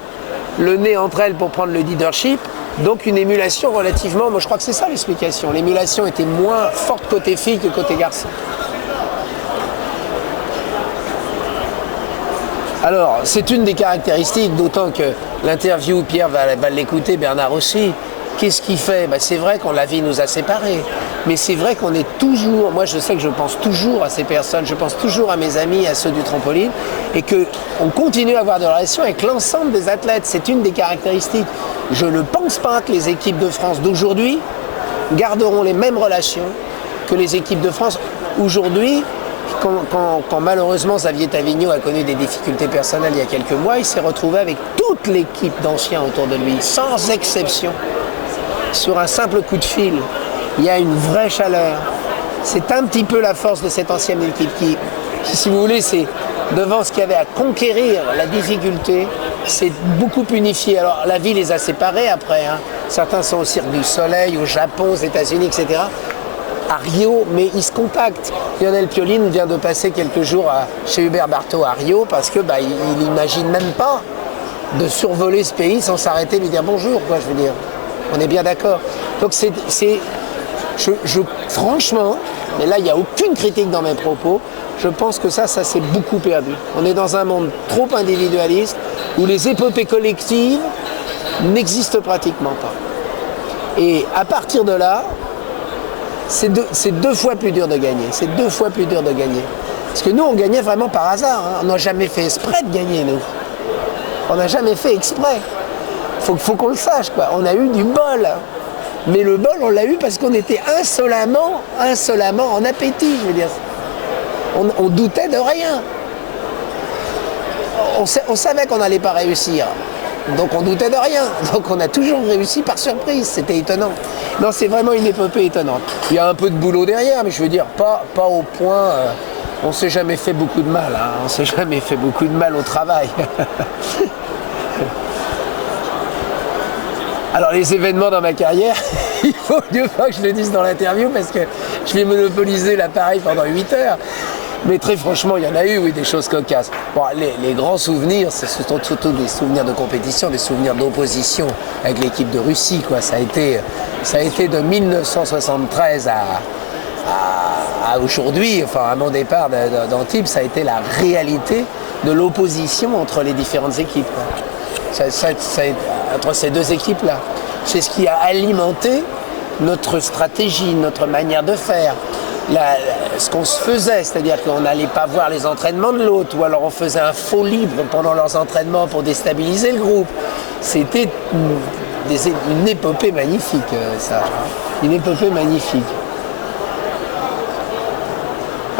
le nez entre elles pour prendre le leadership, donc une émulation relativement, moi je crois que c'est ça l'explication, l'émulation était moins forte côté filles que côté garçons. Alors, c'est une des caractéristiques, d'autant que l'interview, Pierre va l'écouter, Bernard aussi. Qu'est-ce qui fait? C'est vrai qu'on la vie nous a séparés, mais c'est vrai qu'on est toujours, moi je sais que je pense toujours à ces personnes, je pense toujours à mes amis, à ceux du trampoline, et qu'on continue à avoir des relations avec l'ensemble des athlètes, c'est une des caractéristiques. Je ne pense pas que les équipes de France d'aujourd'hui garderont les mêmes relations que les équipes de France aujourd'hui. Quand malheureusement Xavier Tavigno a connu des difficultés personnelles il y a quelques mois, il s'est retrouvé avec toute l'équipe d'anciens autour de lui, sans exception. Sur un simple coup de fil, il y a une vraie chaleur. C'est un petit peu la force de cette ancienne équipe qui si vous voulez, c'est devant ce qu'il y avait à conquérir, la difficulté, c'est beaucoup unifié. Alors la vie les a séparés après. Certains sont au Cirque du Soleil, au Japon, aux États-Unis, etc. À Rio, mais ils se contactent. Lionel Pioline vient de passer quelques jours chez Hubert Barteau à Rio parce que il n'imagine même pas de survoler ce pays sans s'arrêter et lui dire bonjour, quoi, je veux dire. On est bien d'accord. Donc franchement, mais là il n'y a aucune critique dans mes propos, je pense que ça s'est beaucoup perdu. On est dans un monde trop individualiste où les épopées collectives n'existent pratiquement pas. Et à partir de là, c'est deux fois plus dur de gagner. C'est 2 fois plus dur de gagner. Parce que nous, on gagnait vraiment par hasard. On n'a jamais fait exprès de gagner, nous. On n'a jamais fait exprès. Faut qu'on le sache, quoi. On a eu du bol. Mais le bol, on l'a eu parce qu'on était insolemment en appétit, je veux dire. On doutait de rien. On savait qu'on n'allait pas réussir. Donc on doutait de rien. Donc on a toujours réussi par surprise. C'était étonnant. Non, c'est vraiment une épopée étonnante. Il y a un peu de boulot derrière, mais je veux dire, pas au point... on ne s'est jamais fait beaucoup de mal. On ne s'est jamais fait beaucoup de mal au travail. Alors les événements dans ma carrière, il faut mieux pas que je le dise dans l'interview parce que je vais monopoliser l'appareil pendant 8 heures. Mais très franchement, il y en a eu, oui, des choses cocasses. Bon, les grands souvenirs, ce sont surtout des souvenirs de compétition, des souvenirs d'opposition avec l'équipe de Russie, quoi. Ça a été de 1973 à aujourd'hui, enfin à mon départ d'Antibes, ça a été la réalité de l'opposition entre les différentes équipes, quoi. Entre ces deux équipes-là. C'est ce qui a alimenté notre stratégie, notre manière de faire. Ce qu'on se faisait, c'est-à-dire qu'on n'allait pas voir les entraînements de l'autre, ou alors on faisait un faux libre pendant leurs entraînements pour déstabiliser le groupe. C'était une épopée magnifique, ça. Une épopée magnifique.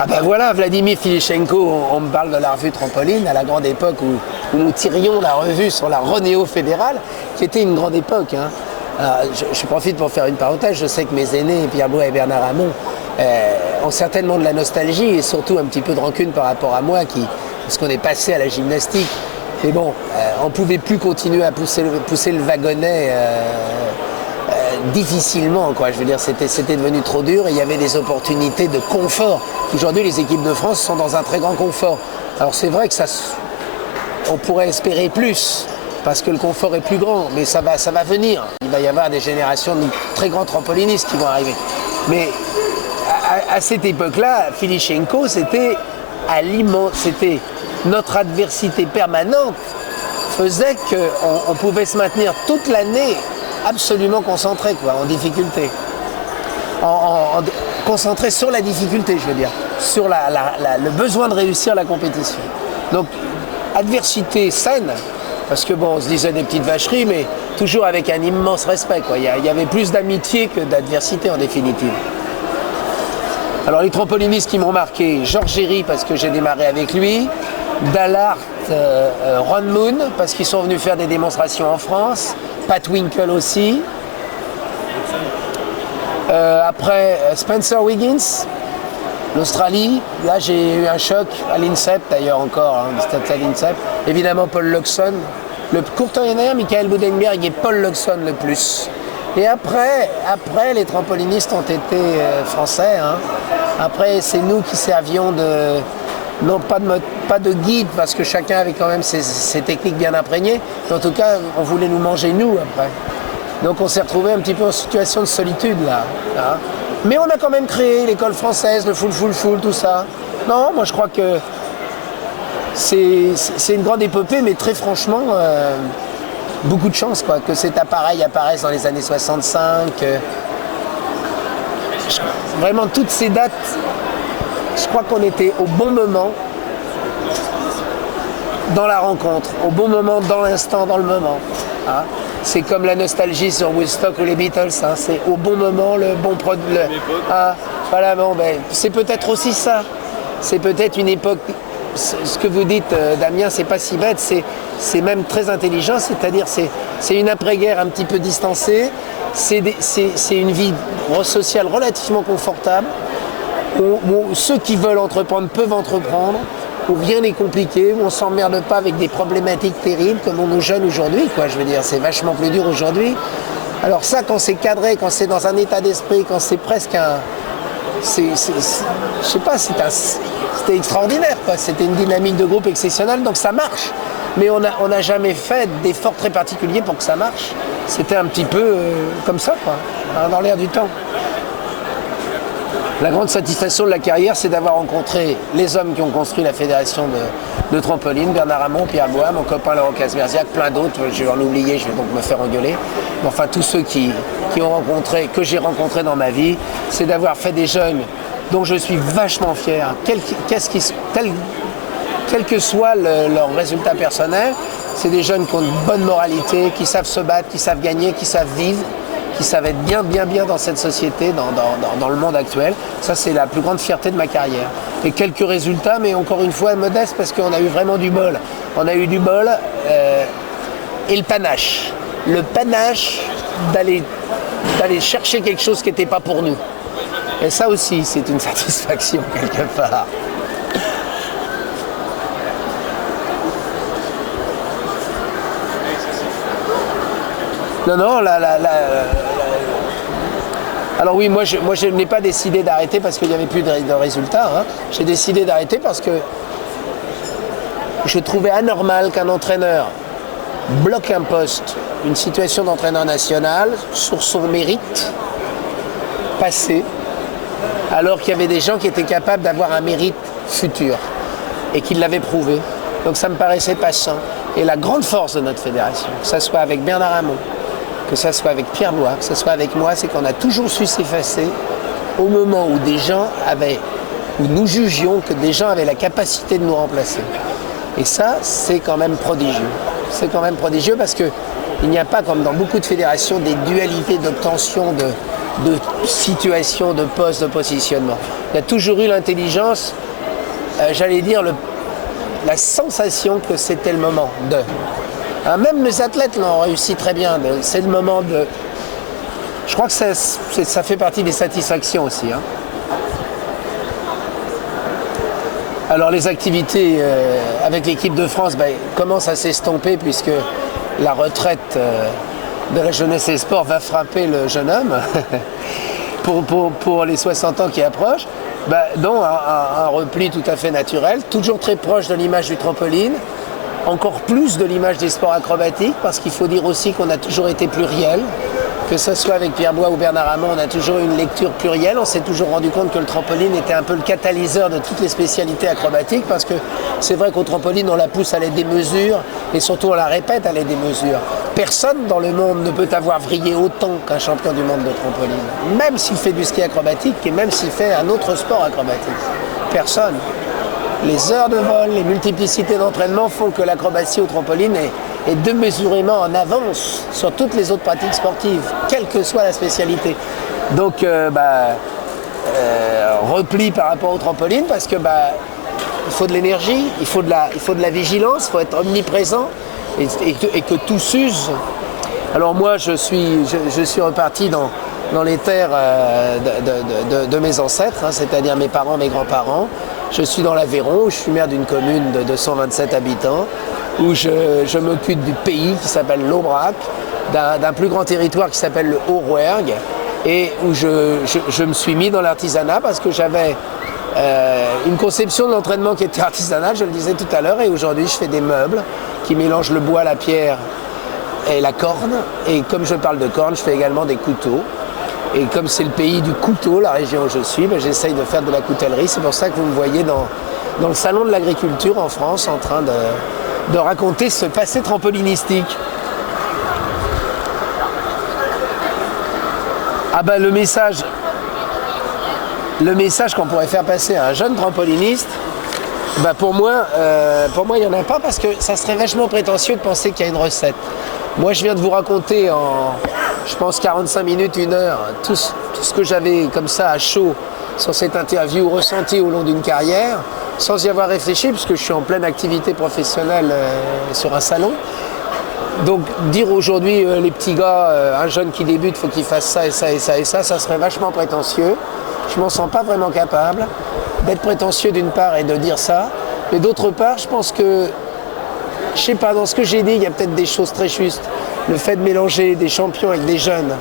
Ah ben voilà, Vladimir Filichenko, on me parle de la revue Trampoline, à la grande époque où nous tirions la revue sur la Renéo fédérale, qui était une grande époque. Je profite pour faire une parenthèse, je sais que mes aînés, Pierre Bouet et Bernard Hamon, ont certainement de la nostalgie et surtout un petit peu de rancune par rapport à moi, parce qu'on est passé à la gymnastique. Mais bon, on ne pouvait plus continuer à pousser le wagonnet difficilement, quoi. Je veux dire, c'était devenu trop dur et il y avait des opportunités de confort. Aujourd'hui, les équipes de France sont dans un très grand confort. Alors c'est vrai que on pourrait espérer plus, parce que le confort est plus grand, mais ça va venir. Il va y avoir des générations de très grands trampolinistes qui vont arriver. Mais à cette époque-là, Filichenko, c'était notre adversité permanente faisait qu'on pouvait se maintenir toute l'année absolument concentré, quoi, en difficulté. Concentré sur la difficulté, je veux dire, sur le besoin de réussir la compétition. Donc, adversité saine, parce que bon, on se disait des petites vacheries, mais toujours avec un immense respect, quoi. Il y avait plus d'amitié que d'adversité en définitive. Alors les trampolinistes qui m'ont marqué, Georges Géry parce que j'ai démarré avec lui, Dallart, Ron Moon parce qu'ils sont venus faire des démonstrations en France, Pat Winkle aussi. Après Spencer Wiggins, l'Australie, là j'ai eu un choc à l'INSEP d'ailleurs encore, c'était à l'INSEP. Évidemment Paul Luxon, le courtoyeur Michael Budenberg et Paul Luxon le plus. Et après les trampolinistes ont été français. Après c'est nous qui servions de, non pas de guide parce que chacun avait quand même ses techniques bien imprégnées, mais en tout cas on voulait nous manger nous après. Donc on s'est retrouvé un petit peu en situation de solitude là. Mais on a quand même créé l'école française, le full, tout ça. Non, moi je crois que c'est une grande épopée, mais très franchement, beaucoup de chance quoi, que cet appareil apparaisse dans les années 65. Vraiment toutes ces dates, je crois qu'on était au bon moment dans la rencontre, au bon moment, dans l'instant, dans le moment. C'est comme la nostalgie sur Woodstock ou les Beatles, c'est au bon moment, le bon produit. Voilà, bon, c'est peut-être aussi ça. C'est peut-être une époque. Ce que vous dites, Damien, c'est pas si bête, c'est même très intelligent, c'est-à-dire c'est une après-guerre un petit peu distancée, c'est une vie sociale relativement confortable, où ceux qui veulent entreprendre peuvent entreprendre, où rien n'est compliqué, où on s'emmerde pas avec des problématiques terribles comme nos jeunes aujourd'hui, quoi. Je veux dire, c'est vachement plus dur aujourd'hui. Alors ça, quand c'est cadré, quand c'est dans un état d'esprit, quand c'est presque un... je sais pas, c'était extraordinaire, quoi. C'était une dynamique de groupe exceptionnelle, donc ça marche. Mais on n'a jamais fait d'efforts très particuliers pour que ça marche. C'était un petit peu comme ça, quoi, dans l'air du temps. La grande satisfaction de la carrière, c'est d'avoir rencontré les hommes qui ont construit la fédération de trampoline, Bernard Hamon, Pierre Bois, mon copain Laurent Casmerziac, plein d'autres, je vais en oublier, je vais donc me faire engueuler. Mais enfin, tous ceux que j'ai rencontrés dans ma vie, c'est d'avoir fait des jeunes dont je suis vachement fier, quel que soit leur résultat personnel, c'est des jeunes qui ont une bonne moralité, qui savent se battre, qui savent gagner, qui savent vivre, qui savent être bien dans cette société, dans le monde actuel. Ça, c'est la plus grande fierté de ma carrière. Et quelques résultats, mais encore une fois modestes, parce qu'on a eu vraiment du bol. On a eu du bol et le panache. Le panache d'aller chercher quelque chose qui n'était pas pour nous. Et ça aussi, c'est une satisfaction quelque part. Non, alors oui, moi je n'ai pas décidé d'arrêter parce qu'il n'y avait plus de résultats. J'ai décidé d'arrêter parce que je trouvais anormal qu'un entraîneur bloque un poste, une situation d'entraîneur national sur son mérite passé, alors qu'il y avait des gens qui étaient capables d'avoir un mérite futur et qui l'avaient prouvé. Donc ça me paraissait pas sain. Et la grande force de notre fédération, que ce soit avec Bernard Hamon, que ce soit avec Pierre Bois, que ce soit avec moi, c'est qu'on a toujours su s'effacer au moment où où nous jugions que des gens avaient la capacité de nous remplacer. Et ça, c'est quand même prodigieux. C'est quand même prodigieux parce qu'il n'y a pas, comme dans beaucoup de fédérations, des dualités d'obtention de situations, de postes, de positionnement. Il y a toujours eu l'intelligence, j'allais dire, la sensation que c'était le moment de... même les athlètes l'ont réussi très bien. C'est le moment de... Je crois que ça fait partie des satisfactions aussi. Alors les activités avec l'équipe de France commencent à s'estomper puisque la retraite de la jeunesse et sport va frapper le jeune homme pour les 60 ans qui approchent. Donc un repli tout à fait naturel, toujours très proche de l'image du trampoline, encore plus de l'image des sports acrobatiques, parce qu'il faut dire aussi qu'on a toujours été pluriel, que ce soit avec Pierre Bois ou Bernard Hamon, on a toujours eu une lecture plurielle, on s'est toujours rendu compte que le trampoline était un peu le catalyseur de toutes les spécialités acrobatiques, parce que c'est vrai qu'au trampoline on la pousse à l'aide des mesures, et surtout on la répète à l'aide des mesures. Personne dans le monde ne peut avoir vrillé autant qu'un champion du monde de trampoline, même s'il fait du ski acrobatique et même s'il fait un autre sport acrobatique. Personne. Les heures de vol, les multiplicités d'entraînement font que l'acrobatie au trampoline est démesurément en avance sur toutes les autres pratiques sportives, quelle que soit la spécialité. Donc repli par rapport au trampoline parce que il faut de l'énergie, il faut de la vigilance, il faut être omniprésent et que tout s'use. Alors moi, je suis reparti dans les terres de mes ancêtres, hein, c'est-à-dire mes parents, mes grands-parents. Je suis dans l'Aveyron, je suis maire d'une commune de 227 habitants, où je m'occupe du pays qui s'appelle l'Aubrac, d'un plus grand territoire qui s'appelle le Haut-Rouergue, et où je me suis mis dans l'artisanat parce que j'avais une conception de l'entraînement qui était artisanale, je le disais tout à l'heure, et aujourd'hui je fais des meubles qui mélangent le bois, la pierre et la corne. Et comme je parle de corne, je fais également des couteaux. Et comme c'est le pays du couteau, la région où je suis, j'essaye de faire de la coutellerie. C'est pour ça que vous me voyez dans le salon de l'agriculture en France en train de raconter ce passé trampolinistique. Ah ben le message qu'on pourrait faire passer à un jeune trampoliniste, pour moi il n'y en a pas parce que ça serait vachement prétentieux de penser qu'il y a une recette. Moi je viens de vous raconter en, je pense 45 minutes, 1 heure, tout ce que j'avais comme ça à chaud sur cette interview ressenti au long d'une carrière, sans y avoir réfléchi puisque je suis en pleine activité professionnelle sur un salon. Donc dire aujourd'hui les petits gars, un jeune qui débute, il faut qu'il fasse ça et ça et ça et ça serait vachement prétentieux. Je ne m'en sens pas vraiment capable d'être prétentieux d'une part et de dire ça. Mais d'autre part, je pense que, je sais pas, dans ce que j'ai dit, il y a peut-être des choses très justes. Le fait de mélanger des champions avec des jeunes,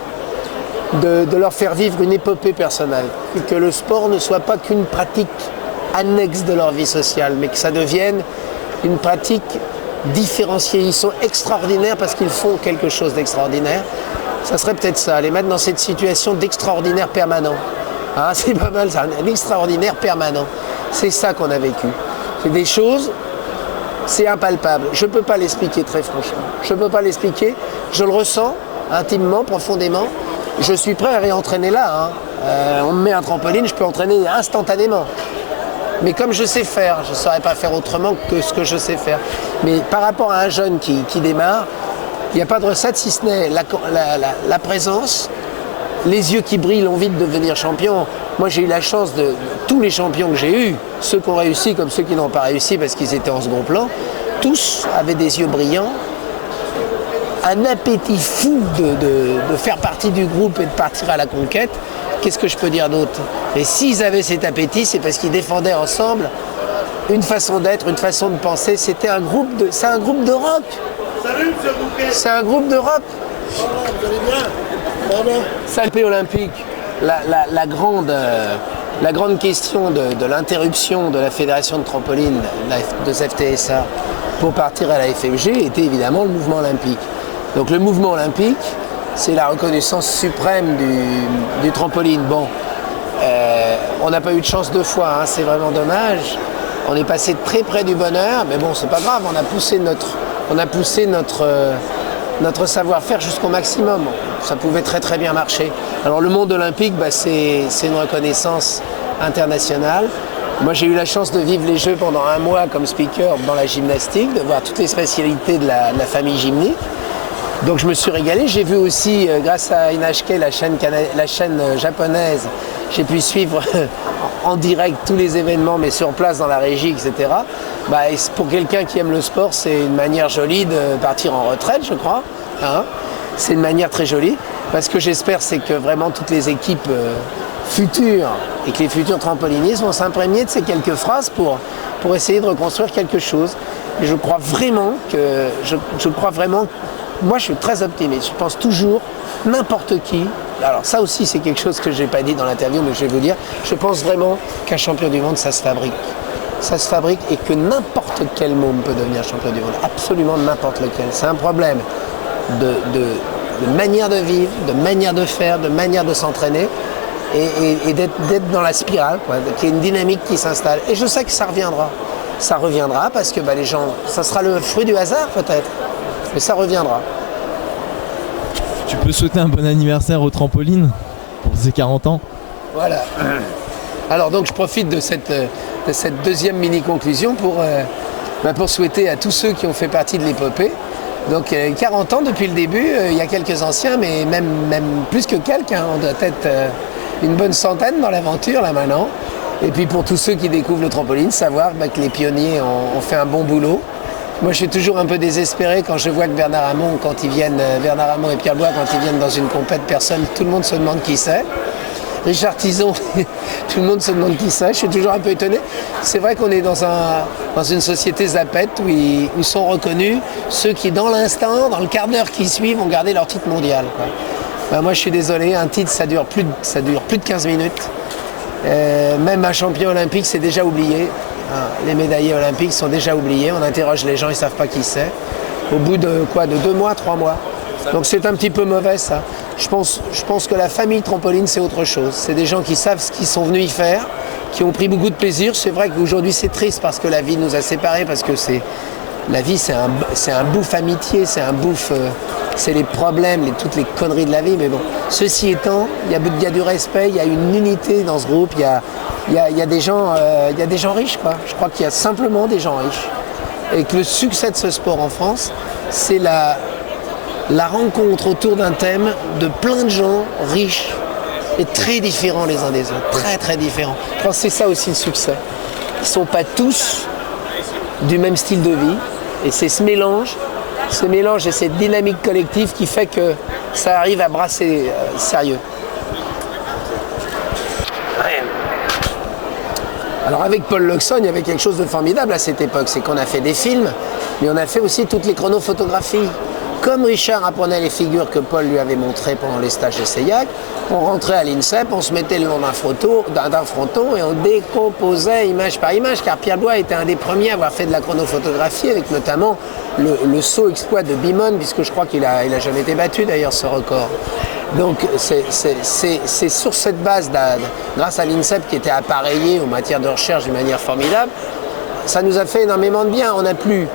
de leur faire vivre une épopée personnelle. Et que le sport ne soit pas qu'une pratique annexe de leur vie sociale, mais que ça devienne une pratique différenciés. Ils sont extraordinaires parce qu'ils font quelque chose d'extraordinaire. Ça serait peut-être ça, les mettre dans cette situation d'extraordinaire permanent. Ah, c'est pas mal ça, un extraordinaire permanent. C'est ça qu'on a vécu. C'est des choses, c'est impalpable. Je ne peux pas l'expliquer très franchement. Je ne peux pas l'expliquer. Je le ressens intimement, profondément. Je suis prêt à réentraîner là. On me met un trampoline, je peux entraîner instantanément. Mais comme je sais faire, je ne saurais pas faire autrement que ce que je sais faire. Mais par rapport à un jeune qui démarre, il n'y a pas de recette si ce n'est la présence, les yeux qui brillent, l'envie de devenir champion. Moi j'ai eu la chance de tous les champions que j'ai eus, ceux qui ont réussi comme ceux qui n'ont pas réussi parce qu'ils étaient en second plan, tous avaient des yeux brillants, un appétit fou de faire partie du groupe et de partir à la conquête. Qu'est-ce que je peux dire d'autre? Et s'ils avaient cet appétit, c'est parce qu'ils défendaient ensemble une façon d'être, une façon de penser. C'est un groupe de rock. Salut, monsieur Bouquet. C'est un groupe de rock. Vous allez bien? Pardon. Salpé olympique, la grande question de l'interruption de la fédération de trampoline de FTSA pour partir à la FMG était évidemment le mouvement olympique. Donc le mouvement olympique, c'est la reconnaissance suprême du trampoline. Bon, on n'a pas eu de chance 2 fois, hein, c'est vraiment dommage. On est passé très près du bonheur, mais bon, c'est pas grave, on a poussé notre savoir-faire jusqu'au maximum. Ça pouvait très très bien marcher. Alors le monde olympique, c'est une reconnaissance internationale. Moi j'ai eu la chance de vivre les Jeux pendant 1 mois comme speaker dans la gymnastique, de voir toutes les spécialités de la famille gymnique. Donc je me suis régalé. J'ai vu aussi, grâce à NHK, la chaîne japonaise, j'ai pu suivre en direct tous les événements, mais sur place dans la régie, etc. Pour quelqu'un qui aime le sport, c'est une manière jolie de partir en retraite, je crois. Hein, c'est une manière très jolie. Parce que j'espère, c'est que vraiment toutes les équipes futures et que les futurs trampolinistes vont s'imprégner de ces quelques phrases pour essayer de reconstruire quelque chose. Et je crois vraiment moi je suis très optimiste, je pense toujours, n'importe qui, alors ça aussi c'est quelque chose que je n'ai pas dit dans l'interview mais je vais vous dire, je pense vraiment qu'un champion du monde ça se fabrique. Ça se fabrique et que n'importe quel môme peut devenir champion du monde, absolument n'importe lequel. C'est un problème de manière de vivre, de manière de faire, de manière de s'entraîner et d'être dans la spirale, quoi, qu'il y ait une dynamique qui s'installe. Et je sais que ça reviendra. Ça reviendra parce que les gens, ça sera le fruit du hasard peut-être. Mais ça reviendra. Tu peux souhaiter un bon anniversaire au trampoline pour ses 40 ans. Voilà. Alors donc je profite de cette deuxième mini-conclusion pour souhaiter à tous ceux qui ont fait partie de l'épopée. Donc 40 ans depuis le début, il y a quelques anciens, mais même plus que quelques. Hein. On doit être une bonne centaine dans l'aventure là maintenant. Et puis pour tous ceux qui découvrent le trampoline, savoir que les pionniers ont fait un bon boulot. Moi je suis toujours un peu désespéré quand je vois que Bernard Hamon et Pierre Bois, quand ils viennent dans une compète, tout le monde se demande qui c'est. Richard Tison, tout le monde se demande qui c'est. Je suis toujours un peu étonné. C'est vrai qu'on est dans une société zapette où sont reconnus ceux qui, dans l'instant, dans le quart d'heure qui suit, vont garder leur titre mondial, quoi. Ben, moi, je suis désolé, un titre, ça dure plus de 15 minutes. Même un champion olympique, c'est déjà oublié. Les médaillés olympiques sont déjà oubliés. On interroge les gens, ils ne savent pas qui c'est. Au bout de 2 mois, 3 mois. Donc c'est un petit peu mauvais ça. Je pense que la famille trampoline c'est autre chose. C'est des gens qui savent ce qu'ils sont venus y faire, qui ont pris beaucoup de plaisir. C'est vrai qu'aujourd'hui c'est triste parce que la vie nous a séparés, parce que la vie c'est un bouffe amitié, c'est un bouffe, c'est les problèmes, toutes les conneries de la vie. Mais bon, ceci étant, il y a du respect, il y a une unité dans ce groupe, il y a des gens riches, quoi. Je crois qu'il y a simplement des gens riches. Et que le succès de ce sport en France, c'est la rencontre autour d'un thème de plein de gens riches et très différents les uns des autres, très très différents. Je pense que c'est ça aussi le succès. Ils ne sont pas tous du même style de vie et c'est ce mélange et cette dynamique collective qui fait que ça arrive à brasser sérieux. Ouais. Alors avec Paul Luxon, il y avait quelque chose de formidable à cette époque, c'est qu'on a fait des films, mais on a fait aussi toutes les chronophotographies. Comme Richard apprenait les figures que Paul lui avait montrées pendant les stages de Seillac, on rentrait à l'INSEP, on se mettait le long d'un fronton et on décomposait image par image, car Pierre Bois était un des premiers à avoir fait de la chronophotographie, avec notamment le saut exploit de Bimone, puisque je crois qu'il a jamais été battu d'ailleurs ce record. Donc c'est sur cette base, grâce à l'INSEP qui était appareillé en matière de recherche d'une manière formidable, ça nous a fait énormément de bien. On a pu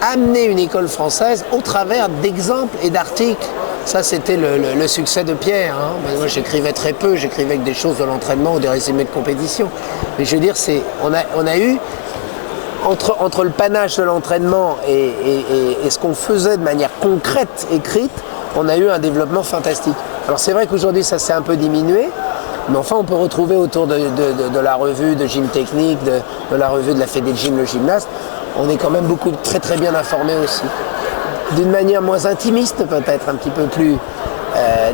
amener une école française au travers d'exemples et d'articles. Ça, c'était le succès de Pierre. Moi, j'écrivais très peu, j'écrivais que des choses de l'entraînement ou des résumés de compétition. Mais je veux dire, on a eu, entre le panache de l'entraînement et ce qu'on faisait de manière concrète, écrite, on a eu un développement fantastique. Alors c'est vrai qu'aujourd'hui, ça s'est un peu diminué, mais enfin, on peut retrouver autour de la revue de gym technique, de la revue de la Fédé de gym, le gymnaste, on est quand même très très bien informés aussi. D'une manière moins intimiste peut-être, un petit peu plus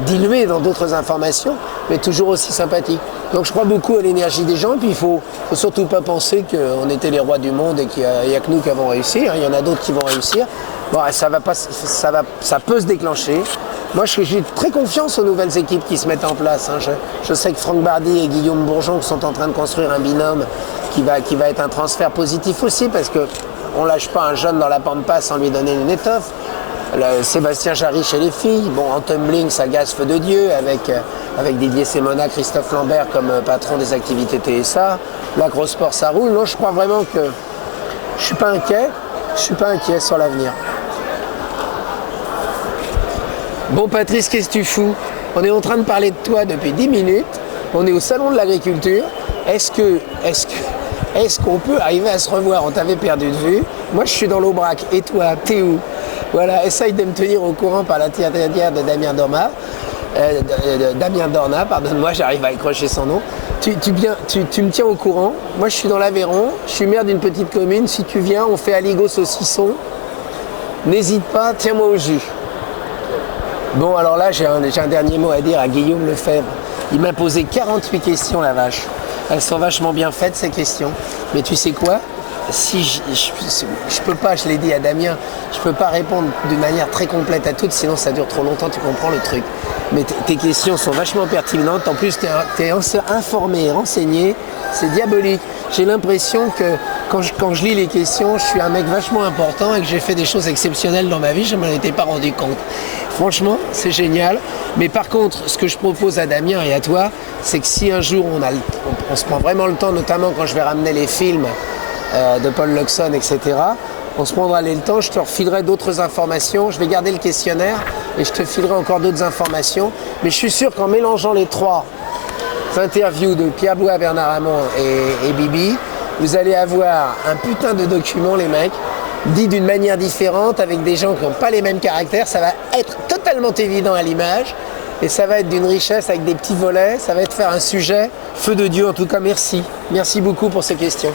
diluée dans d'autres informations, mais toujours aussi sympathique. Donc je crois beaucoup à l'énergie des gens, puis il faut surtout pas penser qu'on était les rois du monde et qu'il n'y a que nous qui avons réussi. Il y en a d'autres qui vont réussir. Bon, ça peut se déclencher. Moi, j'ai très confiance aux nouvelles équipes qui se mettent en place. Je sais que Franck Bardy et Guillaume Bourgeon sont en train de construire un binôme qui va être un transfert positif aussi, parce qu'on ne lâche pas un jeune dans la pampa sans lui donner une étoffe. Sébastien Jarry chez les filles, en tumbling, ça gaz feu de Dieu, avec Didier Semona, Christophe Lambert comme patron des activités TSA. L'acrosport, ça roule. Non, je crois vraiment que je ne suis pas inquiet sur l'avenir. Bon Patrice, qu'est-ce que tu fous? On est en train de parler de toi depuis 10 minutes, on est au salon de l'agriculture. Est-ce qu'on peut arriver à se revoir? On t'avait perdu de vue. Moi je suis dans l'Aubrac, et toi, t'es où? Voilà, essaye de me tenir au courant par l'intermédiaire de Damien Dorna, pardonne-moi, j'arrive à accrocher son nom. Tu me tiens au courant. Moi je suis dans l'Aveyron, je suis maire d'une petite commune. Si tu viens, on fait aligot saucisson. N'hésite pas, tiens-moi au jus. Bon, alors là, j'ai un dernier mot à dire à Guillaume Lefebvre. Il m'a posé 48 questions, la vache. Elles sont vachement bien faites, ces questions. Mais tu sais quoi? Si je peux pas, je l'ai dit à Damien, je peux pas répondre d'une manière très complète à toutes, sinon ça dure trop longtemps, tu comprends le truc. Mais tes questions sont vachement pertinentes. En plus, tu es informé, renseigné. C'est diabolique. J'ai l'impression que quand je lis les questions, je suis un mec vachement important et que j'ai fait des choses exceptionnelles dans ma vie, je ne m'en étais pas rendu compte. Franchement, c'est génial. Mais par contre, ce que je propose à Damien et à toi, c'est que si un jour on se prend vraiment le temps, notamment quand je vais ramener les films de Paul Luxon, etc., on se prendra le temps, je te refilerai d'autres informations, je vais garder le questionnaire et je te filerai encore d'autres informations. Mais je suis sûr qu'en mélangeant les 3 interviews de Pierre Bois, Bernard Hamon et Bibi, vous allez avoir un putain de document, les mecs, dit d'une manière différente, avec des gens qui n'ont pas les mêmes caractères. Ça va être totalement évident à l'image. Et ça va être d'une richesse avec des petits volets. Ça va être faire un sujet. Feu de Dieu, en tout cas, merci. Merci beaucoup pour ces questions.